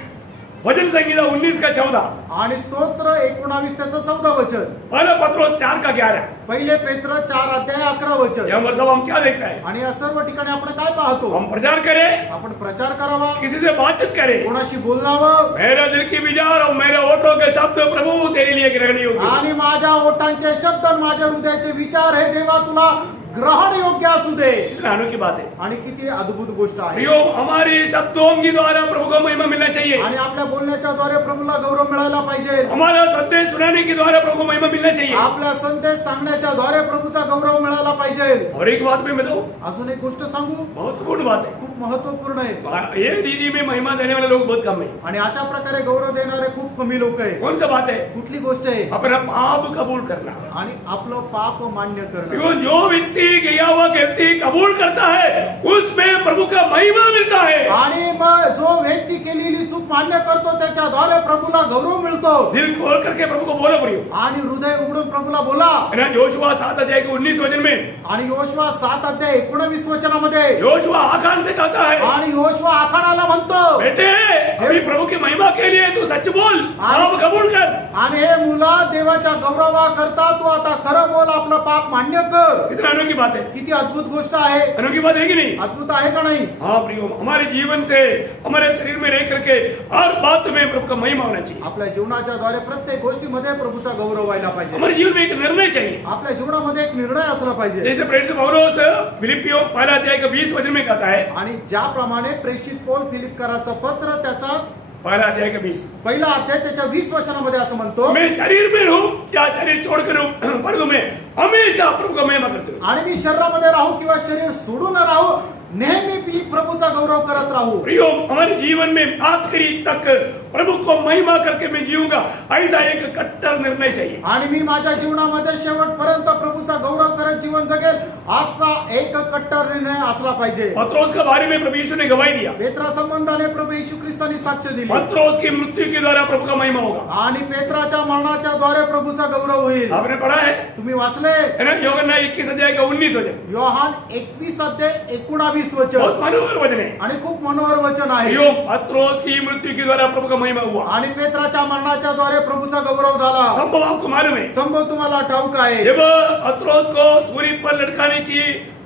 वचन संहिता 19 का 14, आणि स्तोत्र 19 त्याचं 14 वचन, पहला पत्रोस 4 का 11। पहिले पेत्र 4 अध्याय 11 वचन. यह मतलब हम क्या देखता है? आणि या सर्व ठिकाणी आपण काय पाहतो? हम प्रचार करें, आपण प्रचार करावा, किसी से बातचीत करें, कोणाशी बोलावं, मेरा दिल की विचार और मेरे होठों के शब्द प्रभु तेरे लिए ग्रहणीय होगी। आणि माझ्या ओठांचे शब्द आणि माझ्या हृदयाचे विचार हे देवा तुला ग्रहण योग्य असू दे. कितना अनोखी बात है आणि किती अद्भुत गोष्ट आहे. प्रियो, हमारे शब्दों के द्वारा प्रभु को महिमा मिलना चाहिए। आणि आपल्या बोलण्याच्या द्वारे प्रभूला गौरव मिळायला पाहिजे. हमारा संदेश सुनाने के द्वारा प्रभु को महिमा मिलना चाहिए। आपल्या संदेश सांगण्याच्या द्वारे प्रभूचा गौरव मिळायला पाहिजे. और एक बात मैं बताऊं, अजून एक गोष्ट सांगू, महत्वपूर्ण बात है, खूप महत्वपूर्ण आहे. ये दीदी में महिमा देने वाले लोग बहुत कम है। आणि अशा प्रकारे गौरव देणारे खूप कमी लोक आहेत. कौन सा बात है? कुठली गोष्ट आहे? अपना पाप कबूल करना। आणि आपलं पाप मान्य करणं. प्रियो, जो व्यक्ति गया हुआ व्यक्ति कबूल करता है, उसमें प्रभु का महिमा मिलता है। आणि मग जो व्यक्ती केलेली चूक मान्य करतो त्याच्याद्वारे प्रभूला गौरव मिळतो. दिल खोल करके प्रभु को बोलो प्रियो। आणि हृदय उघडून प्रभूला बोला. योशुआ 7 अध्याय के 19 वचन में, आणि योशुआ 7 अध्याय 19 वचनामध्ये योशुआ आखान से कहता है, आणि योशुआ आखानाला म्हणतो, बेटे अभी प्रभु की महिमा के लिए तू सच बोल, पाप कबूल कर। आणि हे मुला, देवाच्या गौरवा करता तू आता खरं बोल, आपलं पाप मान्य कर. कितना अनोखी बात है, किती अद्भुत गोष्ट आहे. अनोखी बात है कि नहीं? अद्भुत आहे का नाही? हाँ प्रियो, हमारे जीवन से, हमारे शरीर में रह करके हर बात में प्रभु का महिमा होना चाहिए। आपल्या जीवनाच्या द्वारे प्रत्येक गोष्टीमध्ये प्रभूचा गौरव व्हायला पाहिजे. हमारे जीवन में एक निर्णय चाहिए। आपल्या जीवनामध्ये एक निर्णय असला पाहिजे. जैसे प्रेरित पौलुस फिलिपियों 1 अध्याय का 20 वचन में कहता है, आणि ज्याप्रमाणे प्रेषित पौल फिलिपकराचं पत्र त्याचा 1 अध्याय का 20, पहिला अध्याय त्याच्या 20 वचनामध्ये असं म्हणतो, मैं शरीर में रहूं या शरीर छोड़कर रहूं, परंतु मैं हमेशा प्रभु का महिमा करता हूं। आणि मी शरीरामध्ये राहू किंवा शरीर सोडून राहू, नेहमी मी प्रभूचा गौरव करत राहू. प्रियो, हमारे जीवन में आखिरी तक प्रभु को महिमा करके मैं जीऊंगा, ऐसा एक कट्टर निर्णय चाहिए। आणि मी माझ्या जीवनामध्ये शेवटपर्यंत प्रभूचा गौरव करत जीवन जगेल, असा एक कट्टर निर्णय असला पाहिजे. पत्रोस के बारे में प्रभु यीशु ने गवाही दिया, पेत्रा संबंधाने प्रभु येशू ख्रिस्तानी साक्ष दिली. पत्रोस की मृत्यु के द्वारा प्रभु का महिमा होगा। आणि पेत्राच्या मरणाच्या द्वारे प्रभूचा गौरव होईल. आपने पढ़ा है तुम्ही वाचले है ना? यूहन्ना 21 अध्याय का 19 वचन, योहान 21 अध्याय 19 वचन. बहुत मनोहर वचन है। आणि खूप मनोहर वचन आहे. प्रियो, पत्रोस की मृत्यु के द्वारा प्रभु का महिमा हुआ। आणि पेत्राच्या मरणाच्या द्वारे प्रभूचा गौरव झाला. संभव आपको मालूम है, संभव तुम्हाला ठाऊक आहे. जब पत्रोस को सूली पर लटकाने की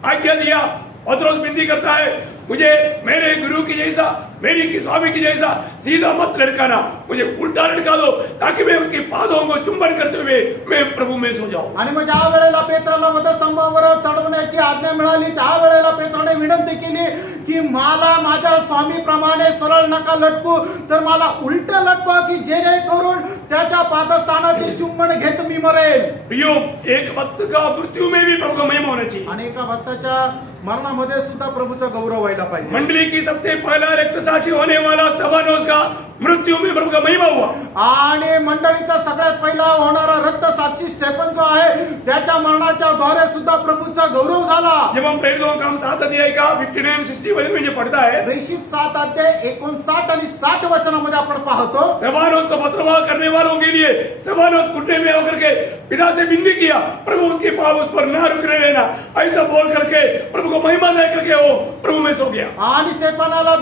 आज्ञा दिया, पत्रोस विनती करता है, मुझे मेरे गुरु की जैसा, मेरी की स्वामी की जैसा सीधा मत लटकाना, मुझे उल्टा लटका दो, ताकि मैं उसके पादों को चुंबन करते हुए मैं प्रभु में सो जाऊं। आणि मग ज्या वेळेला पेत्राला वधस्तंभावर चढवण्याची आज्ञा मिळाली, त्या वेळेला पेत्राने विनंती केली की मला माझ्या स्वामीप्रमाणे सरळ नका लटकू, तर मला उलट लटकवा, की जेणेकरून त्याच्या पादस्थानाचे चुंबन घेत मी मरेल. प्रियो, एक भक्त का मृत्यू में भी प्रभु का महिमा होना चाहिए। आणि एका भक्ताच्या मरणामध्ये सुद्धा प्रभूचा गौरव व्हायला पाहिजे. मंडली की सबसे पहला रक्त साक्षी होने वाला स्तेफानोस का मृत्यु में प्रभु का महिमा हुआ। आणि मंडळीचा सगळ्यात पहिला होणारा रक्त साक्षी स्टेफन जो आहे त्याच्या मरणाच्या द्वारे सुद्धा प्रभूचा गौरव झाला. जब हम प्रेरितों का काम 7 अध्याय का 59-60 में जो पढ़ता है, प्रेषित 7 अध्याय 59 आणि 60 वचनामध्ये आपण पाहतो. स्तेफानोस को पत्रवाह करने वालों के लिए स्तेफानोस घुटने में होकर के पिता से विनती किया, प्रभु उसके पाप उस पर ना रुकने देना, ऐसा बोल करके प्रभु को महिमा दे करके वो प्रभु में सो गया. आणि स्टेफानाला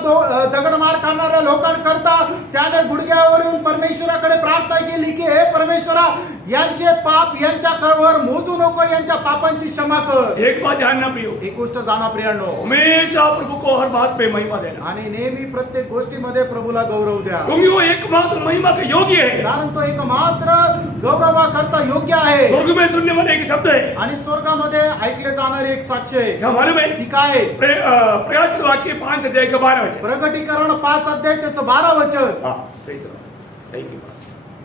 दगडमार खाणाऱ्या लोकांकरता त्याने गुडघ्यावर येऊन परमेश्वराकडे प्रार्थना केली की हे परमेश्वरा, यांचे पाप यांच्यावर मोजू नको, यांच्या पापांची क्षमा कर. एक बात जानना प्रियो, एक गोष्ट जाणा प्रियांनो, हमेशा प्रभु को हर बात पे महिमा देना, आणि नेहमी प्रत्येक गोष्टीमध्ये प्रभूला गौरव द्या. क्योंकि वो एकमात्र महिमा के योग्य है. कारण तो एकमात्र गौरवाकरता योग्य आहे. स्वर्ग में सुनने वाले एक शब्द है, आणि स्वर्गामध्ये ऐकले जाणारी एक साक्ष आहे. क्या मालूम है? ती काय? प्रकाशित वाक्य 5 अध्याय का 12 वचन. प्रकटीकरण 5 अध्याय त्याचं 12 वचन. हाँ, सही सर. Thank you.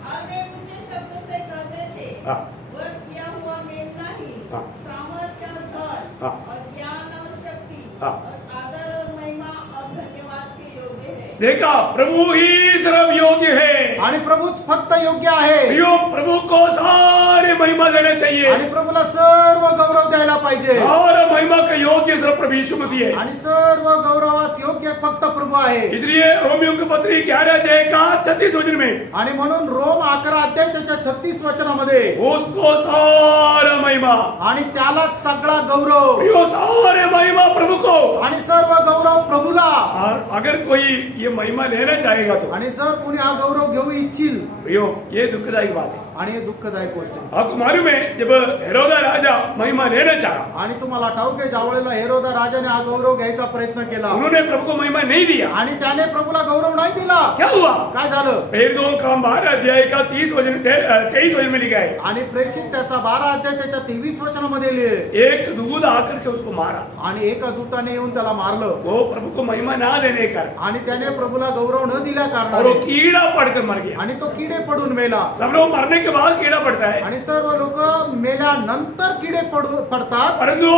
और वे ऊंचे शब्द से कहते थे, हाँ. वह किया हुआ मेल नहीं, हाँ. सामर्थ्य और धन, हाँ. और ज्ञान और शक्ति, हाँ. और आदर और महिमा और धन्यवाद के योग्य है. देखा, प्रभु ही सर्व योग्य है. आणि प्रभूच फक्त योग्य आहे. प्रियो, प्रभु को सारे महिमा देना चाहिए. आणि प्रभूला सर्व गौरव द्यायला पाहिजे. सारा महिमा का योग्य सिर्फ प्रभु यीशु मसीह है. आणि सर्व गौरवास योग्य फक्त प्रभू आहे. इसलिए रोमियो की पत्री 11 अध्याय का 36 वचन में, आणि म्हणून रोम 11 अध्याय त्याच्या 36 वचनामध्ये उसको सारा महिमा, आणि त्यालाच सगळा गौरव प्रियो सारे महिमा प्रभु को. आणि सर्व गौरव प्रभुला. और अगर कोई ये महिमा लेना चाहेगा तो आणि जर कोणी हा गौरव घेऊ इच्छिल, प्रियो, ये दुखदायक बात है. आणि हे दुःखदायक गोष्ट आहे. आपको मालूम है, जब हेरोदा राजा महिमा लेना चाहा, आणि तुम्हाला ठाऊक आहे ज्या वेळेला हेरोदा राजाने हा गौरव घ्यायचा प्रयत्न केला उन्होंने प्रभु को महिमा नहीं दिया. आणि त्याने प्रभूला गौरव नाही दिला. क्या हुआ? काय झालं? प्रेरितों का 12 अध्याय का 23 वचन में लिखा है, आणि प्रेषित त्याचा 12 अध्याय त्याच्या 23 वचनामध्ये लिहिले, एक दूध आकर के उसको मारा. आणि एका दूताने येऊन त्याला मारलं. वो प्रभु को महिमा ना देने का, आणि त्याने प्रभूला गौरव न दिल्या और वो कारणाने कीड़ा पड़कर मर गया. आणि तो किडे पडून मेला. सब लोग मरने के बाद कीड़ा पड़ता है, आणि सर्व लोक मेल्यानंतर किडे पडतात. परंतु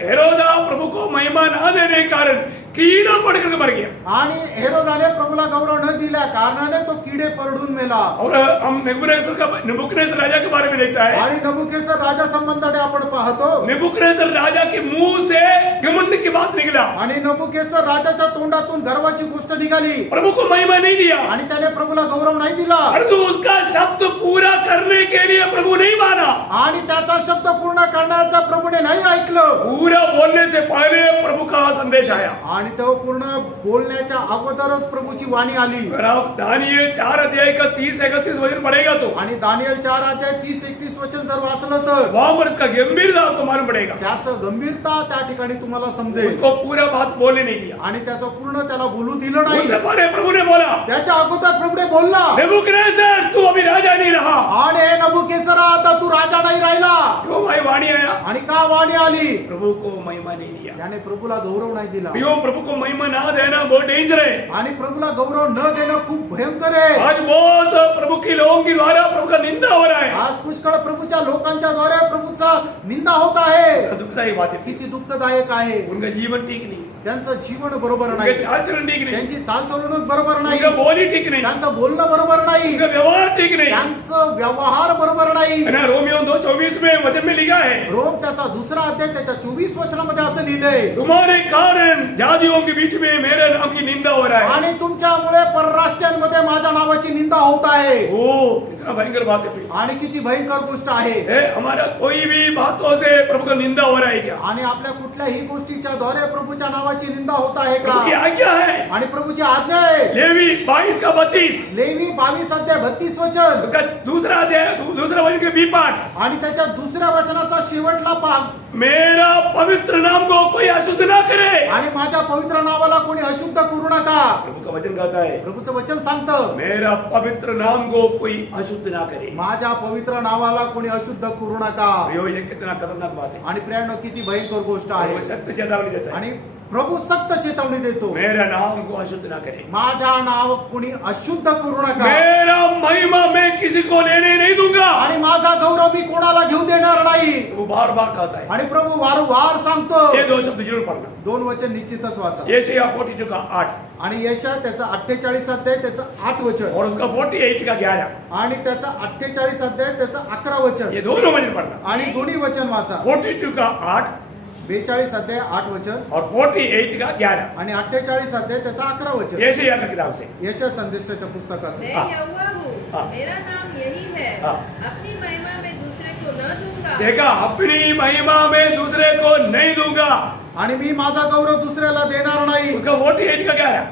हेरोदा प्रभु को महिमा ना देने के कारण कीड़ा पड़कर मर गया. आणि हेरोदाने प्रभूला गौरव न दिल्या कारणाने तो किडे पडून मेला. और हम नेबुकदनेस्सर राजा के बारे में देखता है, आणि नबुकेसर राजा संबंधाने आपण पाहतो. नेबुकदनेस्सर राजा के मुंह से घमंड की बात निकला. आणि नबुकेसर राजाच्या तोंडातून गर्वाची गोष्ट निघाली. प्रभु को महिमा नहीं दिया, आणि त्याने प्रभूला गौरव नाही दिला. परंतु उसका शब्द पूरा करने के लिए प्रभु नहीं माना. आणि त्याचा शब्द पूर्ण करण्याचा प्रभूने नाही ऐकलं. पूरा बोलने से पहले प्रभु का संदेश आया. आणि तो पूर्ण बोलण्याच्या अगोदरच प्रभूची वाणी आली. अगर आप दानिएल 4 अध्याय का 30-31 वचन पढ़ेगा तो आणि दानिएल 4 अध्याय 30-31 वचन जर वाचलं तर वहां पर इसका गंभीरता आपको मालूम पड़ेगा. त्याचं गंभीरता त्या ठिकाणी तुम्हाला समजेल. उसको पूरा बात बोलने नहीं दिया. आणि त्याचं पूर्ण त्याला बोलू दिलं नाही. उससे पहले प्रभु ने बोला, त्याच्या अगोदर प्रभूने बोलला, नेबुकदनेस्सर तू अभी राजा नहीं रहा. आणि हे नबुकेसरा आता तू राजा नाही राहिला. क्यों भाई वाणी आया? आणि का वाणी आली? प्रभु को महिमा नहीं दिया. त्याने प्रभूला गौरव नाही दिला. क्यों? प्रभु को महिमा ना देना बहुत डेंजर है. आणि प्रभूला गौरव न देणं खूप भयंकर आहे. आज बहुत प्रभु के लोगों के द्वारा प्रभु का निंदा हो रहा है. आज पुष्कळ प्रभूच्या लोकांच्या द्वारे प्रभूचा निंदा होत आहे. दुखदायी बात है. किती दुःखदायक आहे. उनका जीवन ठीक नहीं, त्यांचं जीवन बरोबर उनका नाही. चाल चलन ठीक नहीं, त्यांची चालचलणूक बरोबर नाही. उनका बोली ठीक नहीं, त्यांचं बोलणं बरोबर नाही. उनका व्यवहार ठीक नहीं. त्यांचं व्यवहार बरोबर नाही. है ना? रोमियो 2:24 में वचन में लिखा है, रोम त्याचा 2 अध्याय त्याच्या 24 वचनामध्ये असं लिहिलंय, तुम्हारे कारण जातियों के बीच में मेरे नाम की निंदा हो रहा है. आणि तुमच्यामुळे परराष्ट्रांमध्ये माझ्या नावाची निंदा होत आहे. ओ इतना भयंकर बात है. आणि किती भयंकर गोष्ट आहे. हमारा कोई भी बातों से प्रभु का निंदा हो रहा है क्या? आणि आपल्या कुठल्याही गोष्टीच्या द्वारे प्रभूच्या नावाची निंदा होत आहे प्रभु की का? आज्ञा है. आणि प्रभूची आज्ञा आहे. लेवी 22 का 32, लेवी 22 अध्याय 32 वचन, उसका दूसरा वचन के बी पाठ, आणि त्याच्या 2 वचनाचा शेवटला भाग, मेरा पवित्र नाम को कोई अशुद्ध ना करे. आणि माझ्या पवित्र नावाला कोणी अशुद्ध करू नका. प्रभु का वचन कहता है, प्रभूचं वचन सांगतं, मेरा पवित्र नाम को कोई अशुद्ध ना करे. माझ्या पवित्र नावाला कोणी अशुद्ध करू नका. यो ये कितना खतरनाक बात है. आणि प्रियांनो, किती भयंकर गोष्ट आहे. वो सत्य चेतावनी देता है. आणि प्रभु सक्त चेतावणी देतो, मेरा नाम को अशुद्ध ना करे, माझा नाव कुणी अशुद्ध करू नका मेरा महिमा मैं किसी को लेने नहीं दूंगा। आणि माझा गौरव मी कोणाला घेऊ देणार नाही. वो बार बार कहता है, आणि प्रभु वारंवार सांगतो. ये 2 शब्द जरूर पढ़ना। 2 वचन निश्चितच वाचा. यशायाह 42 का 8 आणि यशा त्याचा 48 अध्याय त्याचं 8 वचन और उसका 48 का 11, आणि त्याचा 48 अध्याय त्याचं 11 वचन ये दोनों वचन पढ़ना। आणि दोन्ही वचन वाचा. 42 का 8 42 अध्याय 8 वचन और 48 का 11, आणि 48 अध्याय त्याचा 11 वचन. यशायाह का किताब से। यशा संदेष्टाच्या पुस्तकात. मैं हाँ। यहोवा हूँ, हाँ। मेरा नाम यही है, हाँ। अपनी महिमा में दूसरे को न दूंगा। देखा, अपनी महिमा में दूसरे को नहीं दूंगा। आणि मी माझा गौरव दुसऱ्याला देणार नाही. उसका 48 का 11,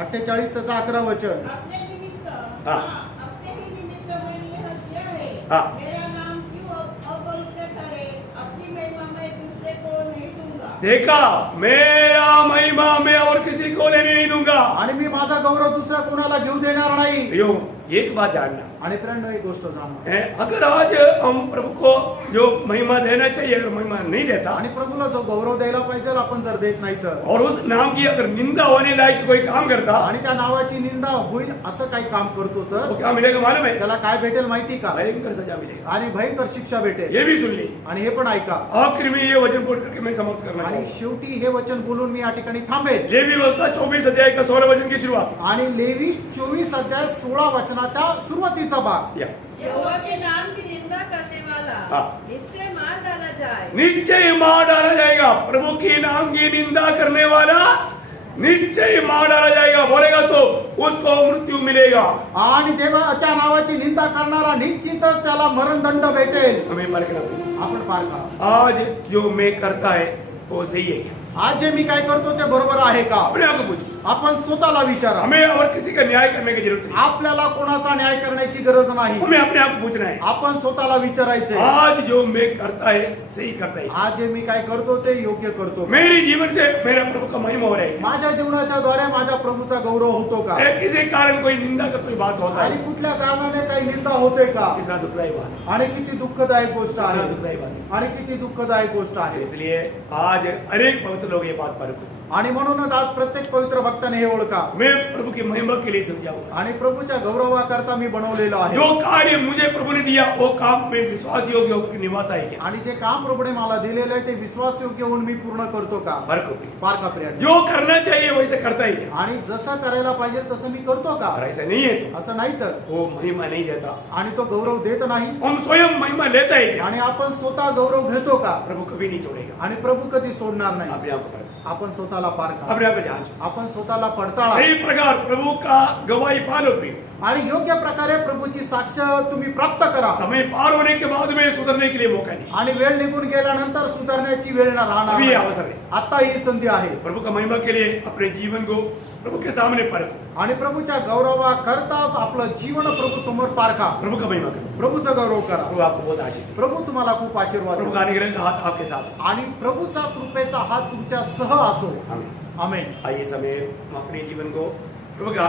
48 त्याचा 11 वचन. अपने निमित्त हाँ। अपने ही निमित्त मैंने यह किया है। हाँ। मेरा नाम क्यों अपवित्र ठहरे, अपनी महिमा में दूसरे को नहीं दूंगा। देखा, मेरा महिमा मैं और किसी को लेने नहीं दूंगा। आणि मी माझा गौरव दुसऱ्या कोणाला घेऊ देणार नाही. यो एक बात जानना आणि फ्रेंड एक गोष्ट जाणा, है, अगर आज हम प्रभु को जो महिमा देना चाहिए अगर महिमा नहीं देता आणि प्रभूला जो गौरव द्यायला पाहिजे आपण जर देत नाही तर, और उस नाम की अगर निंदा होने लायक कोई काम करता आणि त्या नावाची निंदा होईल असं काही काम करतो तो तर क्या मिलेगा मालूम है? त्याला काय भेटेल माहिती का? भयंकर सजा मिलेगा। आणि भयंकर शिक्षा भेटेल. ये भी सुन ली। आणि हे पण ऐका. आखिर में ये वचन बोल करके मैं समाप्त करना आणि चाहूंगा। शेवटी हे वचन बोलून मी या ठिकाणी थांबेल. लेवी व्यवस्था 24 अध्याय का 16 वचन की शुरुआत। आणि लेवी 24 अध्याय 16 वचनाच्या सुरुवातीचा भाग. या यहोवा के नाम की निंदा करने वाला हाँ। निश्चय मार डाला जाए। निश्चय मार डाला जाएगा। प्रभु के नाम की निंदा करने वाला निश्चय मार डाला जाएगा। बोलेगा तो उसको मृत्यू मिलेगा। आणि देवाच्या नावाची निंदा करणारा निश्चितच त्याला मरणदंड भेटेल. हमें परखना चाहिए। आपण पार का आज जो मैं करता है वो सही है क्या? आज जे मी काय करतो ते बरोबर आहे का? अपने आप को पूछो। आपण स्वतःला विचारा. हमें और किसी का न्याय करने की जरूरत नहीं। आपल्याला कोणाचा न्याय करण्याची गरज नाही. हमें अपने आप को पूछना है, आपण स्वतःला विचारायचे, आज जो मैं करता है सही करता है? आज जे मी काय करतो ते योग्य करतो. मेरे जीवन से मेरा प्रभु का महिमा हो रहा है? माझ्या जीवनाच्या द्वारे माझ्या प्रभूचा गौरव होतो का? किसी कारण कोई निंदा का कोई बात होता आणि है? कुठल्या कारणाने काही निंदा होते का? कितना दुखदायी बात है, आणि किती दुःखदायक गोष्ट कितना आहे. दुखदायी बात है। आणि किती दुःखदायक गोष्ट आहे. इसलिए आज अनेक पवित्र लोग ये बात परखो। आणि म्हणूनच आज प्रत्येक पवित्र भक्ताने हे ओळखा. मैं प्रभु की महिमा के लिए समझाऊंगा। आणि प्रभूच्या गौरवाकरता मी बनवलेलो आहे. जो कार्य मुझे प्रभु ने दिया वो काम में विश्वास योग्य होकर निभाता है क्या? आणि जे काम प्रभूने मला दिलेलं आहे ते विश्वासयोग्य होऊन मी पूर्ण करतो का? फर्क हो। पार का प्रिय? जो करना चाहिए वैसे करता ही क्या? आणि जसं करायला पाहिजे तसं मी करतो का? और ऐसा नहीं है तो असं नाही तर. वो महिमा नहीं देता। आणि तो गौरव देत नाही. हम स्वयं महिमा लेता है क्या? आणि आपण स्वतः गौरव घेतो का? प्रभु कभी नहीं छोड़ेगा। आणि प्रभू कधी सोडणार नाही. अपने आप को परखो, आपण स्वतःला पार का? अपने आप को जांचो। आपण स्वतःला पडताळा. सही प्रकार प्रभु का गवाही पालो प्रिय। आणि योग्य प्रकारे प्रभूची साक्ष तुम्ही प्राप्त करा. समय पार होने के बाद में सुधरने के लिए मौका नहीं। आणि वेळ निघून गेल्यानंतर सुधारण्याची वेळ ना राहणार अभी नाही. अवसर है। आता ही संधी आहे. प्रभु का महिमा के लिए अपने जीवन को प्रभु के सामने परखो। आणि प्रभूच्या गौरवाकरता आपलं जीवन प्रभू समोर पारखा. प्रभु का महिमा करो। प्रभूचा गौरव करा. प्रभु आपको बहुत आशीष दे। प्रभू तुम्हाला खूप आशीर्वाद प्रभु देतो. का अनुग्रह का हाथ आपके साथ हो। आणि प्रभूचा कृपेचा हात तुमच्या सह असो. आमीन। आमेन. आइए समय हम अपने जीवन को प्रभु के हाथ